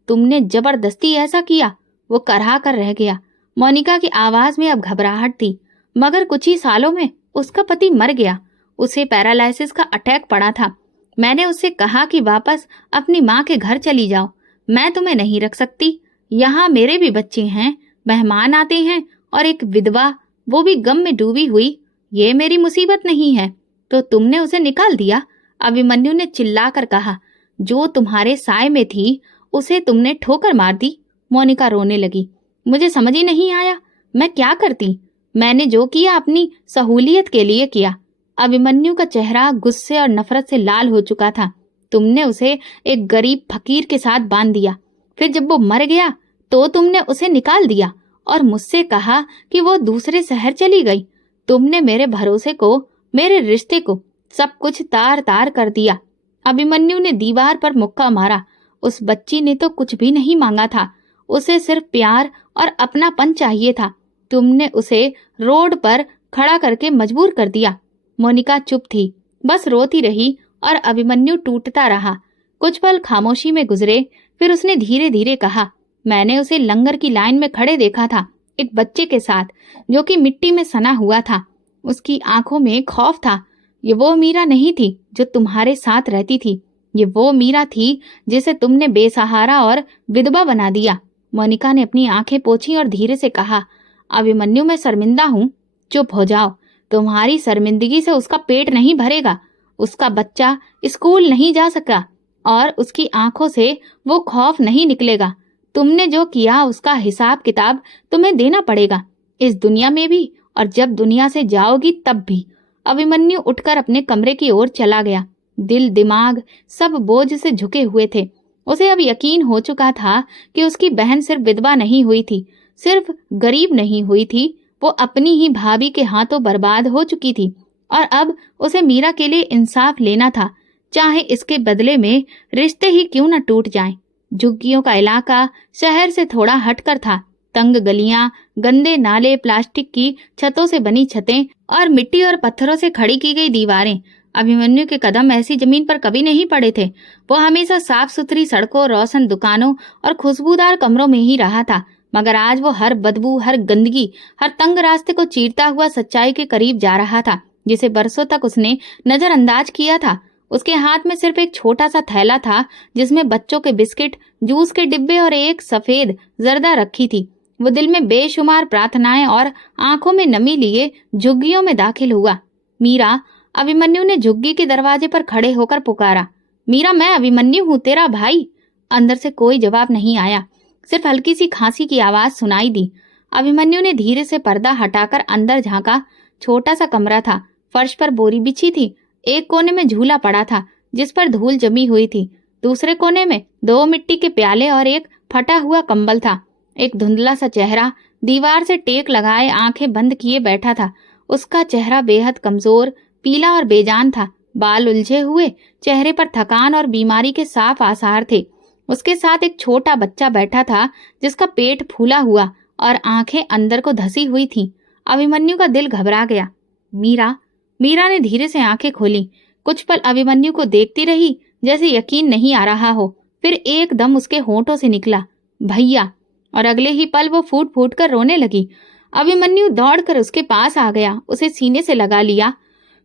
तुमने जबरदस्ती ऐसा किया? वो कराह कर रह गया। मोनिका की आवाज में अब घबराहट थी। मगर कुछ ही सालों में उसका पति मर गया। उसे पैरालिसिस का अटैक पड़ा था। मैंने उससे कहा कि वापस अपनी माँ के घर चली जाओ, मैं तुम्हें नहीं रख सकती। यहाँ मेरे भी बच्चे हैं, मेहमान आते हैं, और एक विधवा, वो भी गम में डूबी हुई। ये मेरी मुसीबत नहीं है। तो तुमने उसे निकाल दिया? अभिमन्यु ने चिल्लाकर कहा। जो तुम्हारे साय में थी उसे तुमने ठोकर मार दी। मोनिका रोने लगी। मुझे समझ ही नहीं आया मैं क्या करती। मैंने जो किया अपनी सहूलियत के लिए किया। अभिमन्यु का चेहरा गुस्से और नफरत से लाल हो चुका था। तुमने उसे एक गरीब फकीर के साथ बांध दिया, फिर जब वो मर गया तो तुमने उसे निकाल दिया और मुझसे कहा कि वो दूसरे शहर चली गई। तुमने मेरे भरोसे को, मेरे रिश्ते को, सब कुछ तार तार कर दिया। अभिमन्यु ने दीवार पर मुक्का मारा। उस बच्ची ने तो कुछ भी नहीं मांगा था, उसे सिर्फ प्यार और अपनापन चाहिए था। तुमने उसे रोड पर खड़ा करके मजबूर कर दिया। मोनिका चुप थी, बस रोती रही और अभिमन्यु टूटता रहा। कुछ पल खामोशी में गुजरे, फिर उसने धीरे धीरे कहा, मैंने उसे लंगर की लाइन में खड़े देखा था, एक बच्चे के साथ जो कि मिट्टी में सना हुआ था। उसकी आंखों में खौफ था। ये वो मीरा नहीं थी जो तुम्हारे साथ रहती थी। ये वो मीरा थी जिसे तुमने बेसहारा और विधवा बना दिया। मोनिका ने अपनी आंखें पोंछी और धीरे से कहा, अभिमन्यु मैं शर्मिंदा हूँ। चुप हो जाओ। तुम्हारी शर्मिंदगी से उसका पेट नहीं भरेगा। उसका बच्चा स्कूल नहीं जा सका और उसकी आंखों से वो खौफ नहीं निकलेगा। तुमने जो किया उसका हिसाब किताब तुम्हें देना पड़ेगा, इस दुनिया में भी और जब दुनिया से जाओगी तब भी। अभिमन्यु उठकर अपने कमरे की ओर चला गया। दिल दिमाग सब बोझ से झुके हुए थे। उसे अब यकीन हो चुका था कि उसकी बहन सिर्फ विधवा नहीं हुई थी, सिर्फ गरीब नहीं हुई थी, वो अपनी ही भाभी के हाथों बर्बाद हो चुकी थी। और अब उसे मीरा के लिए इंसाफ लेना था, चाहे इसके बदले में रिश्ते ही क्यों न टूट जाएं। झुग्गियों का इलाका शहर से थोड़ा हटकर था। तंग गलियां, गंदे नाले, प्लास्टिक की छतों से बनी छतें और मिट्टी और पत्थरों से खड़ी की गई दीवारें। अभिमन्यु के कदम ऐसी जमीन पर कभी नहीं पड़े थे। वो हमेशा साफ सुथरी सड़कों, रोशन दुकानों और खुशबूदार कमरों में ही रहा था, मगर आज वो हर बदबू, हर गंदगी, हर तंग रास्ते को चीरता हुआ सच्चाई के करीब जा रहा था, जिसे बरसों तक उसने नजरअंदाज किया था। उसके हाथ में सिर्फ एक छोटा सा थैला था जिसमें बच्चों के बिस्किट, जूस के डिब्बे और एक सफेद जर्दा रखी थी। वो दिल में बेशुमार प्रार्थनाएं और आंखों में नमी लिए झुग्गियों में दाखिल हुआ। मीरा, अभिमन्यु ने झुग्गी के दरवाजे पर खड़े होकर पुकारा। मीरा, मैं अभिमन्यु हूँ, तेरा भाई। अंदर से कोई जवाब नहीं आया, सिर्फ हल्की सी खांसी की आवाज सुनाई दी। अभिमन्यु ने धीरे से पर्दा हटाकर अंदर झांका। छोटा सा कमरा था। फर्श पर बोरी बिछी थी। एक कोने में झूला पड़ा था जिस पर धूल जमी हुई थी। दूसरे कोने में 2 मिट्टी के प्याले और एक फटा हुआ कंबल था। एक धुंधला सा चेहरा दीवार से टेक लगाए आंखें बंद किए बैठा था। उसका चेहरा बेहद कमजोर, पीला और बेजान था। बाल उलझे हुए, चेहरे पर थकान और बीमारी के साफ आसार थे। उसके साथ एक छोटा बच्चा बैठा था जिसका पेट फूला हुआ और आंखें अंदर को धसी हुई थीं। अभिमन्यु का दिल घबरा गया। मीरा, मीरा ने धीरे से आंखें खोली। कुछ पल अभिमन्यु को देखती रही, जैसे यकीन नहीं आ रहा हो। फिर एकदम उसके होंठों से निकला, भैया, और अगले ही पल वो फूट फूट कर रोने लगी। अभिमन्यु दौड़कर उसके पास आ गया, उसे सीने से लगा लिया।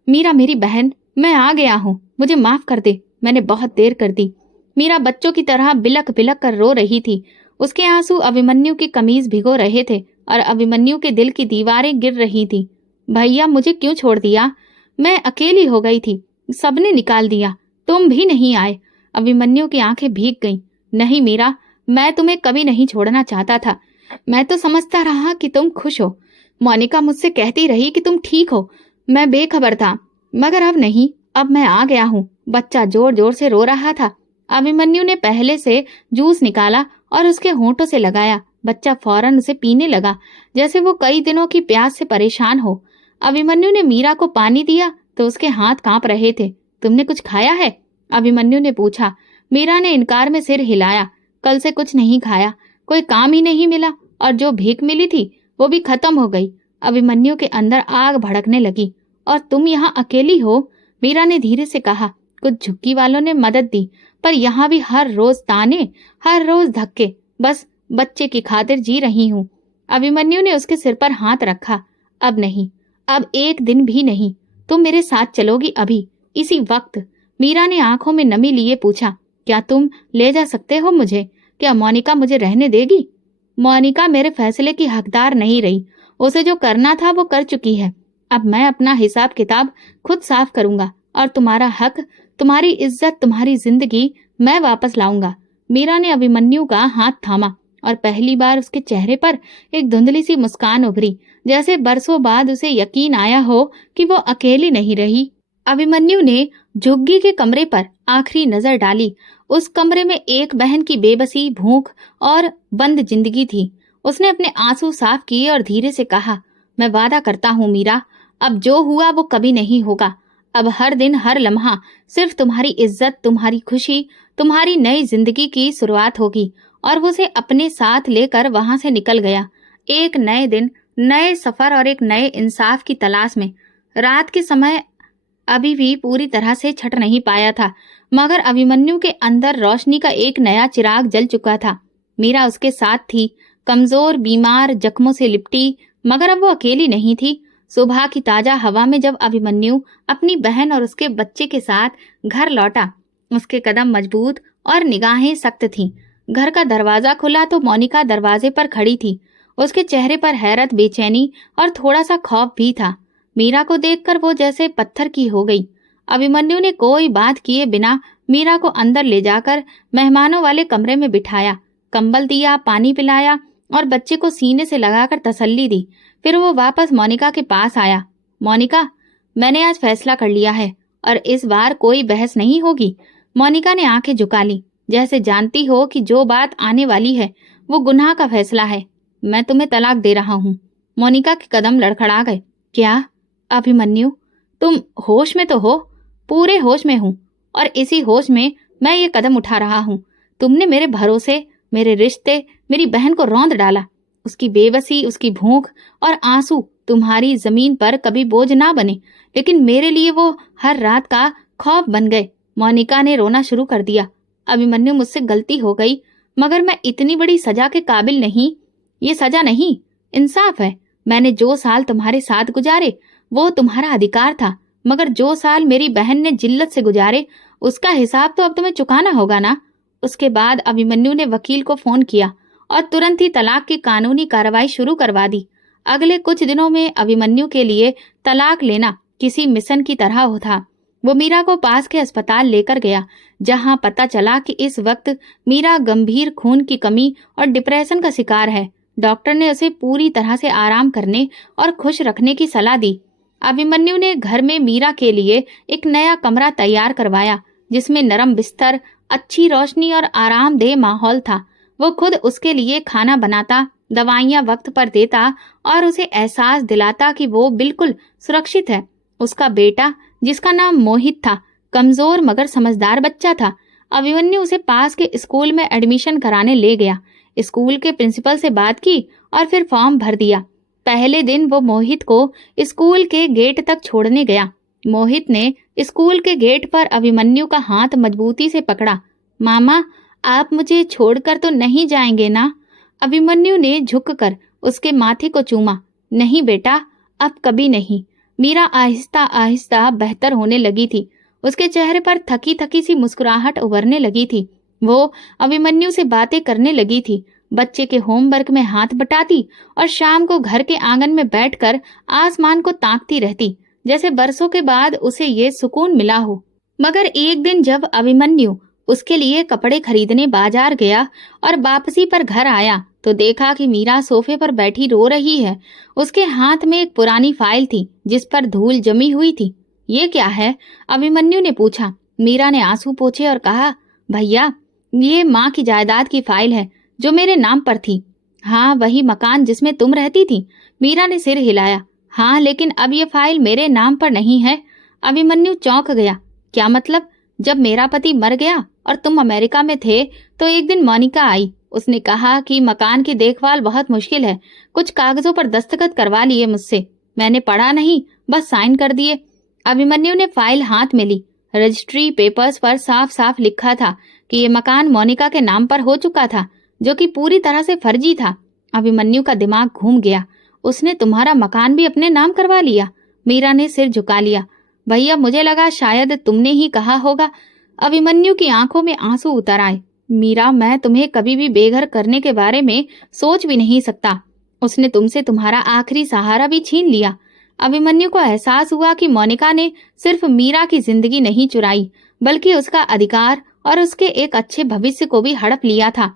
मीरा मेरी बहन, मैं आ गया हूँ, मुझे माफ कर दे, मैंने बहुत देर कर दी। मीरा बच्चों की तरह बिलक बिलक कर रो रही थी। उसके आंसू अभिमन्यु की कमीज भिगो रहे थे और अभिमन्यु के दिल की दीवारें गिर रही थी। भैया, मुझे क्यों छोड़ दिया? मैं अकेली हो गई थी, सबने निकाल दिया, तुम भी नहीं आए। अभिमन्यु की आंखें भीग गईं। नहीं मीरा, मैं तुम्हें कभी नहीं छोड़ना चाहता था। मैं तो समझता रहा कि तुम खुश हो। मोनिका मुझसे कहती रही कि तुम ठीक हो। मैं बेखबर था, मगर अब नहीं, अब मैं आ गया हूँ। बच्चा जोर जोर से रो रहा था। अभिमन्यु ने पहले से जूस निकाला और उसके होंठों से लगाया। बच्चा फौरन उसे पीने लगा, जैसे वो कई दिनों की प्यास से परेशान हो। अभिमन्यु ने मीरा को पानी दिया तो उसके हाथ कांप रहे थे। तुमने कुछ खाया है? अभिमन्यु ने पूछा। मीरा ने इनकार में सिर हिलाया। कल से कुछ नहीं खाया, कोई काम ही नहीं मिला और जो भीख मिली थी वो भी खत्म हो गई। अभिमन्यु के अंदर आग भड़कने लगी। और तुम यहाँ अकेली हो? मीरा ने धीरे से कहा। कुछ झुग्गी वालों ने मदद दी, पर यहाँ भी हर रोज ताने, हर रोज धक्के। बस बच्चे की खातिर जी रही हूँ। अभिमन्यु ने उसके सिर पर हाथ रखा। अब नहीं, अब एक दिन भी नहीं। तुम मेरे साथ चलोगी अभी, इसी वक्त? मीरा ने आंखों में नमी लिए पूछा। क्या तुम ले जा सकते हो मुझे? क्या मोनिका मुझे रहने देगी? मोनिका मेरे फैसले की हकदार नहीं रही। उसे जो करना था वो कर चुकी है। अब मैं अपना हिसाब किताब खुद साफ करूंगा और तुम्हारा हक, तुम्हारी इज्जत, तुम्हारी जिंदगी मैं वापस लाऊंगा। मीरा ने अभिमन्यु का हाथ थामा और पहली बार उसके चेहरे पर एक धुंधली सी मुस्कान उभरी, जैसे बरसों बाद उसे यकीन आया हो कि वो अकेली नहीं रही। अभिमन्यु ने झुग्गी के कमरे पर आखिरी नजर डाली। उस कमरे में एक बहन की बेबसी, भूख और बंद जिंदगी थी। उसने अपने आंसू साफ किए और धीरे से कहा, मैं वादा करता हूँ मीरा, अब जो हुआ वो कभी नहीं होगा। अब हर दिन, हर लम्हा सिर्फ तुम्हारी इज्जत, तुम्हारी खुशी, तुम्हारी नई जिंदगी की शुरुआत होगी। और वो उसे अपने साथ लेकर वहां से निकल गया, एक नए दिन, नए सफर और एक नए इंसाफ की तलाश में। रात के समय अभी भी पूरी तरह से छट नहीं पाया था, मगर अभिमन्यु के अंदर रोशनी का एक नया चिराग जल चुका था। मीरा उसके साथ थी, कमजोर, बीमार, जख्मों से लिपटी, मगर अब वो अकेली नहीं थी। सुबह की ताजा हवा में जब अभिमन्यु अपनी बहन और उसके बच्चे के साथ घर लौटा, उसके कदम मजबूत और निगाहें सख्त थीं। घर का दरवाजा खुला तो मोनिका दरवाजे पर खड़ी थी। उसके चेहरे पर हैरत, बेचैनी और थोड़ा सा खौफ भी था। मीरा को देखकर वो जैसे पत्थर की हो गई। अभिमन्यु ने कोई बात किए बिना मीरा को अंदर ले जाकर मेहमानों वाले कमरे में बिठाया, कंबल दिया, पानी पिलाया और बच्चे को सीने से लगाकर तसल्ली दी। फिर वो वापस मोनिका के पास आया। मोनिका, मैंने आज फैसला कर लिया है और इस बार कोई बहस नहीं होगी। मोनिका ने आंखें झुका ली, जैसे जानती हो कि जो बात आने वाली है वो गुनाह का फैसला है। मैं तुम्हें तलाक दे रहा हूँ। मोनिका के कदम लड़खड़ा गए। क्या? अभिमन्यु, तुम होश में तो हो? पूरे होश में हूँ और इसी होश में मैं ये कदम उठा रहा हूँ। तुमने मेरे भरोसे, मेरे रिश्ते, मेरी बहन को रौंद डाला। उसकी बेबसी, उसकी भूख और आंसू तुम्हारी जमीन पर कभी बोझ ना बने, लेकिन मेरे लिए वो हर रात का खौफ बन गए। मोनिका ने रोना शुरू कर दिया। अभिमन्यु, मुझसे गलती हो गई, मगर मैं इतनी बड़ी सजा के काबिल नहीं। ये सजा नहीं, इंसाफ है। मैंने जो साल तुम्हारे साथ गुजारे वो तुम्हारा अधिकार था, मगर जो साल मेरी बहन ने जिल्लत से गुजारे उसका हिसाब तो अब तुम्हें चुकाना होगा ना। उसके बाद अभिमन्यु ने वकील को फोन किया और तुरंत ही तलाक की कानूनी कार्रवाई शुरू करवा दी। अगले कुछ दिनों में अभिमन्यु के लिए तलाक लेना किसी मिशन की तरह था। वो मीरा को पास के अस्पताल लेकर गया, जहां पता चला कि इस वक्त मीरा गंभीर खून की कमी और डिप्रेशन का शिकार है। डॉक्टर ने उसे पूरी तरह से आराम करने और खुश रखने की सलाह दी। अभिमन्यु ने घर में मीरा के लिए एक नया कमरा तैयार करवाया, जिसमें नरम बिस्तर, अच्छी रोशनी और आरामदेह माहौल था। वो खुद उसके लिए खाना बनाता, दवाइयाँ वक्त पर देता और उसे एहसास दिलाता कि वो बिल्कुल सुरक्षित है। उसका बेटा, जिसका नाम मोहित था, कमजोर मगर समझदार बच्चा था। अभिमन्यु उसे पास के स्कूल में एडमिशन कराने ले गया। स्कूल के प्रिंसिपल से बात की और फिर फॉर्म भर दिया। पहले दिन वो मोहित को स्कूल के गेट तक छोड़ने गया। मोहित ने स्कूल के गेट पर अभिमन्यु का हाथ मजबूती से पकड़ा। मामा, आप मुझे छोड़कर तो नहीं जाएंगे ना? अभिमन्यु ने झुककर उसके माथे को चूमा। नहीं बेटा, अब कभी नहीं। मीरा आहिस्ता आहिस्ता बेहतर होने लगी थी। उसके चेहरे पर थकी थकी सी मुस्कुराहट उभरने लगी थी। वो अभिमन्यु से बातें करने लगी थी। बच्चे के होमवर्क में हाथ बटाती और शाम को घर के आंगन में बैठकर आसमान को ताकती रहती, जैसे बरसों के बाद उसे ये सुकून मिला हो। मगर एक दिन जब अभिमन्यु उसके लिए कपड़े खरीदने बाजार गया और वापसी पर घर आया तो देखा कि मीरा सोफे पर बैठी रो रही है। उसके हाथ में एक पुरानी फाइल थी जिस पर धूल जमी हुई थी। ये क्या है? अभिमन्यु ने पूछा। मीरा ने आंसू पोंछे और कहा, भैया, ये माँ की जायदाद की फाइल है जो मेरे नाम पर थी। हाँ, वही मकान जिसमें तुम रहती थी। मीरा ने सिर हिलाया। हाँ, लेकिन अब ये फाइल मेरे नाम पर नहीं है। अभिमन्यु चौंक गया। क्या मतलब? जब मेरा पति मर गया और तुम अमेरिका में थे तो एक दिन मोनिका आई। उसने कहा कि मकान की देखभाल बहुत मुश्किल है। कुछ कागजों पर दस्तखत करवा लिए मुझसे। मैंने पढ़ा नहीं, बस साइन कर दिए। अभिमन्यु ने फाइल हाथ में ली। रजिस्ट्री पेपर्स पर साफ साफ लिखा था कि ये मकान मोनिका के नाम पर हो चुका था, जो कि पूरी तरह से फर्जी था। अभिमन्यु का दिमाग घूम गया। उसने तुम्हारा मकान भी अपने नाम करवा लिया? मीरा ने सिर झुका लिया। भैया, मुझे लगा शायद तुमने ही कहा होगा। अभिमन्यु की आंखों में आंसू उतर आए। मीरा, मैं तुम्हें कभी भी बेघर करने के बारे में सोच भी नहीं सकता। उसने तुमसे तुम्हारा आखिरी सहारा भी छीन लिया। अभिमन्यु को एहसास हुआ कि मोनिका ने सिर्फ मीरा की जिंदगी नहीं चुराई, बल्कि उसका अधिकार और उसके एक अच्छे भविष्य को भी हड़प लिया था।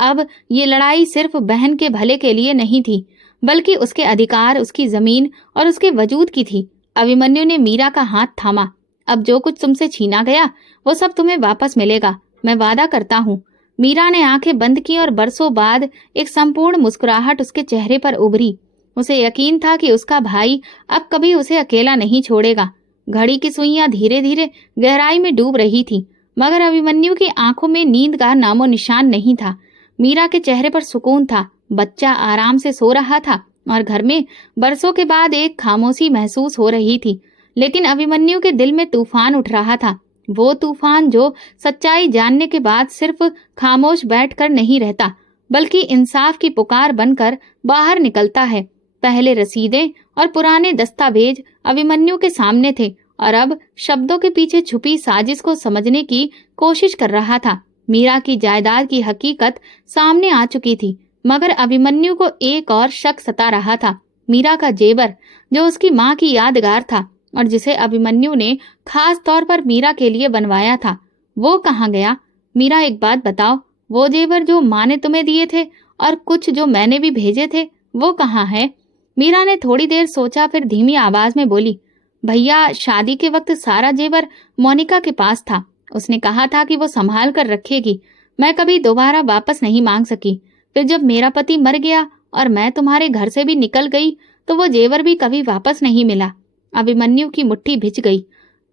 अब ये लड़ाई सिर्फ बहन के भले के लिए नहीं थी, बल्कि उसके अधिकार, उसकी जमीन और उसके वजूद की थी। अभिमन्यु ने मीरा का हाथ थामा। अब जो कुछ तुमसे छीना गया वो सब तुम्हें वापस मिलेगा, मैं वादा करता हूँ। मीरा ने आंखें बंद की और बरसों बाद एक संपूर्ण मुस्कुराहट उसके चेहरे पर उभरी। उसे यकीन था कि उसका भाई अब कभी उसे अकेला नहीं छोड़ेगा। घड़ी की सुइयां धीरे धीरे गहराई में डूब रही थी, मगर अभिमन्यु की आंखों में नींद का नामो निशान नहीं था। मीरा के चेहरे पर सुकून था। बच्चा आराम से सो रहा था और घर में बरसों के बाद एक खामोशी महसूस हो रही थी। लेकिन अभिमन्यु के दिल में तूफान उठ रहा था। वो तूफान जो सच्चाई जानने के बाद सिर्फ खामोश बैठकर नहीं रहता, बल्कि इंसाफ की पुकार बनकर बाहर निकलता है। पहले रसीदें और पुराने दस्तावेज अभिमन्यु के सामने थे और अब शब्दों के पीछे छुपी साजिश को समझने की कोशिश कर रहा था। मीरा की जायदाद की हकीकत सामने आ चुकी थी, मगर अभिमन्यु को एक और शक सता रहा था। मीरा का जेवर, जो उसकी माँ की यादगार था और जिसे अभिमन्यु ने खास तौर पर मीरा के लिए बनवाया था, वो कहाँ गया? मीरा, एक बात बताओ, वो जेवर जो माँ ने तुम्हें दिए थे और कुछ जो मैंने भी भेजे थे, वो कहाँ है? मीरा ने थोड़ी देर सोचा, फिर धीमी आवाज में बोली, भैया, शादी के वक्त सारा जेवर मोनिका के पास था। उसने कहा था कि वो संभाल कर रखेगी। मैं कभी दोबारा वापस नहीं मांग सकी। फिर जब मेरा पति मर गया और मैं तुम्हारे घर से भी निकल गई तो वो जेवर भी कभी वापस नहीं मिला। अभिमन्यु की मुट्ठी भिज गई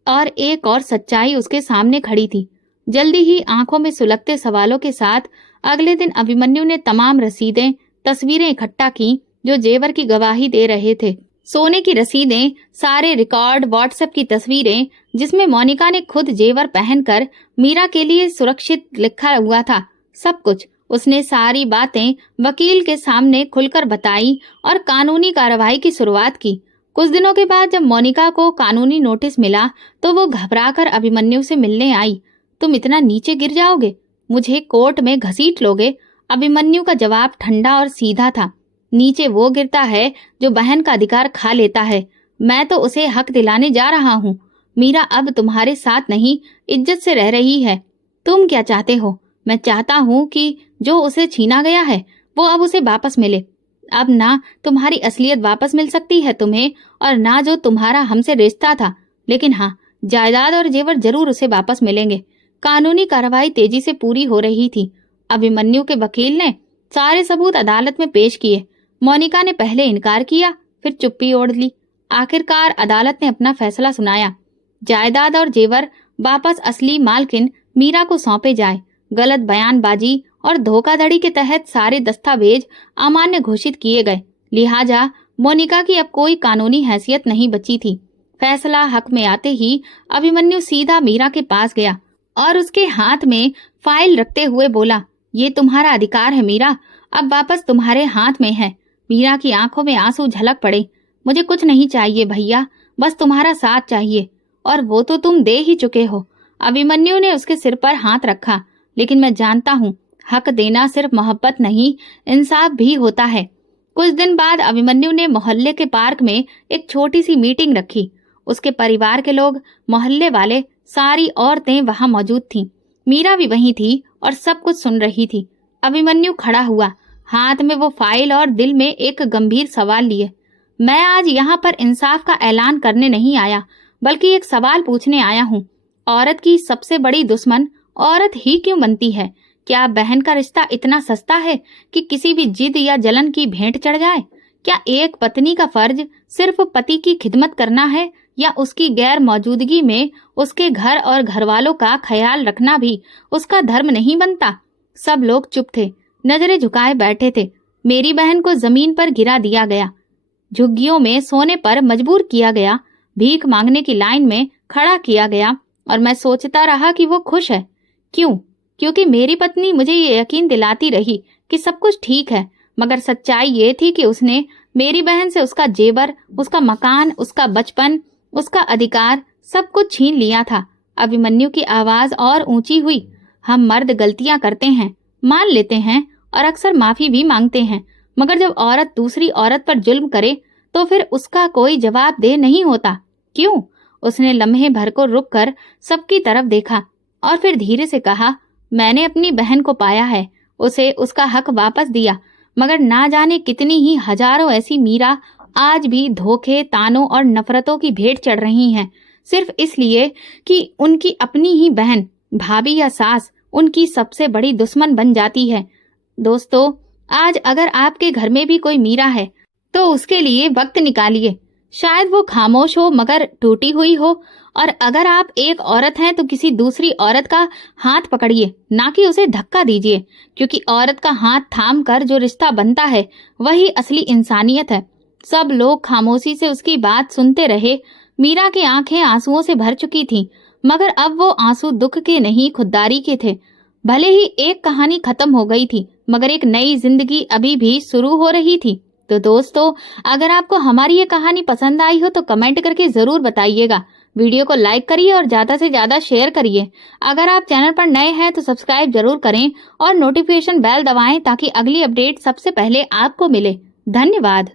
और एक और सच्चाई उसके सामने खड़ी थी। जल्दी ही आंखों में सुलगते सवालों के साथ अगले दिन अभिमन्यु ने तमाम रसीदें, तस्वीरें इकट्ठा की जो जेवर की गवाही दे रहे थे। सोने की रसीदें, सारे रिकॉर्ड, व्हाट्सएप की तस्वीरें जिसमें मोनिका ने खुद जेवर पहनकर मीरा के लिए सुरक्षित लिखा हुआ था। सब कुछ उसने सारी बातें वकील के सामने खुलकर बताई और कानूनी कार्रवाई की शुरुआत की। कुछ दिनों के बाद जब मोनिका को कानूनी नोटिस मिला तो वो घबराकर अभिमन्यु से मिलने आई। तुम इतना नीचे गिर जाओगे? मुझे कोर्ट में घसीट लोगे? अभिमन्यु का जवाब ठंडा और सीधा था। नीचे वो गिरता है जो बहन का अधिकार खा लेता है। मैं तो उसे हक दिलाने जा रहा हूँ। मीरा अब तुम्हारे साथ नहीं, इज्जत से रह रही है। तुम क्या चाहते हो? मैं चाहता हूँ कि जो उसे छीना गया है वो अब उसे वापस मिले। अब ना तुम्हारी असलियत वापस मिल सकती है तुम्हें, और ना जो तुम्हारा हमसे रिश्ता था। लेकिन हाँ, जायदाद और जेवर जरूर उसे वापस मिलेंगे। कानूनी कार्रवाई तेजी से पूरी हो रही थी। अभिमन्यु के वकील ने सारे सबूत अदालत में पेश किए। मोनिका ने पहले इनकार किया, फिर चुप्पी ओढ़ ली। आखिरकार अदालत ने अपना फैसला सुनाया। जायदाद और जेवर वापस असली मालकिन मीरा को सौंपे जाए। गलत बयानबाजी और धोखाधड़ी के तहत सारे दस्तावेज अमान्य घोषित किए गए। लिहाजा मोनिका की अब कोई कानूनी हैसियत नहीं बची थी। फैसला हक में आते ही अभिमन्यु सीधा मीरा के पास गया और उसके हाथ में फाइल रखते हुए बोला, ये तुम्हारा अधिकार है मीरा, अब वापस तुम्हारे हाथ में है। मीरा की आंखों में आंसू झलक पड़े। मुझे कुछ नहीं चाहिए भैया, बस तुम्हारा साथ चाहिए, और वो तो तुम दे ही चुके हो। अभिमन्यु ने उसके सिर पर हाथ रखा। लेकिन मैं जानता हूँ, हक देना सिर्फ मोहब्बत नहीं, इंसाफ भी होता है। कुछ दिन बाद अभिमन्यु ने मोहल्ले के पार्क में एक छोटी सी मीटिंग रखी। उसके परिवार के लोग, मोहल्ले वाले, सारी औरतें वहां मौजूद थीं। मीरा भी वहीं थी और सब कुछ सुन रही थी। अभिमन्यु खड़ा हुआ, हाथ में वो फाइल और दिल में एक गंभीर सवाल लिए। मैं आज यहाँ पर इंसाफ का ऐलान करने नहीं आया, बल्कि एक सवाल पूछने आया हूँ। औरत की सबसे बड़ी दुश्मन औरत ही क्यों बनती है? क्या बहन का रिश्ता इतना सस्ता है कि किसी भी जिद या जलन की भेंट चढ़ जाए? क्या एक पत्नी का फर्ज सिर्फ पति की खिदमत करना है, या उसकी गैर मौजूदगी में उसके घर और घरवालों का ख्याल रखना भी उसका धर्म नहीं बनता? सब लोग चुप थे, नजरें झुकाए बैठे थे। मेरी बहन को जमीन पर गिरा दिया गया, झुग्गियों में सोने पर मजबूर किया गया, भीख मांगने की लाइन में खड़ा किया गया, और मैं सोचता रहा कि वो खुश है। क्यों? क्योंकि मेरी पत्नी मुझे ये यकीन दिलाती रही कि सब कुछ ठीक है, मगर सच्चाई ये थी कि उसने मेरी बहन से उसका जेवर, उसका मकान, उसका बचपन, उसका अधिकार, सब कुछ छीन लिया था। अभिमन्यु की आवाज और ऊंची हुई। हम मर्द गलतियां करते हैं, मान लेते हैं और अक्सर माफी भी मांगते हैं, मगर जब औरत दूसरी औरत पर जुल्म करे तो फिर उसका कोई जवाबदेह नहीं होता। क्यों? उसने लम्हे भर को रुक कर सबकी तरफ देखा और फिर धीरे से कहा, मैंने अपनी बहन को पाया है, उसे उसका हक वापस दिया, मगर ना जाने कितनी ही हजारों ऐसी मीरा आज भी धोखे, तानों और नफरतों की भेंट चढ़ रही हैं, सिर्फ इसलिए कि उनकी अपनी ही बहन, भाभी या सास उनकी सबसे बड़ी दुश्मन बन जाती है। दोस्तों, आज अगर आपके घर में भी कोई मीरा है तो उसके लिए वक्त निकालिए। शायद वो खामोश हो मगर टूटी हुई हो, और अगर आप एक औरत हैं तो किसी दूसरी औरत का हाथ पकड़िए, ना कि उसे धक्का दीजिए, क्योंकि औरत का हाथ थाम कर जो रिश्ता बनता है वही असली इंसानियत है। सब लोग खामोशी से उसकी बात सुनते रहे। मीरा की आंखें आंसुओं से भर चुकी थीं, मगर अब वो आंसू दुख के नहीं, खुददारी के थे। भले ही एक कहानी खत्म हो गई थी, मगर एक नई जिंदगी अभी भी शुरू हो रही थी। तो दोस्तों, अगर आपको हमारी ये कहानी पसंद आई हो तो कमेंट करके जरूर बताइएगा। वीडियो को लाइक करिए और ज्यादा से ज्यादा शेयर करिए। अगर आप चैनल पर नए हैं तो सब्सक्राइब जरूर करें और नोटिफिकेशन बेल दबाएं ताकि अगली अपडेट सबसे पहले आपको मिले। धन्यवाद।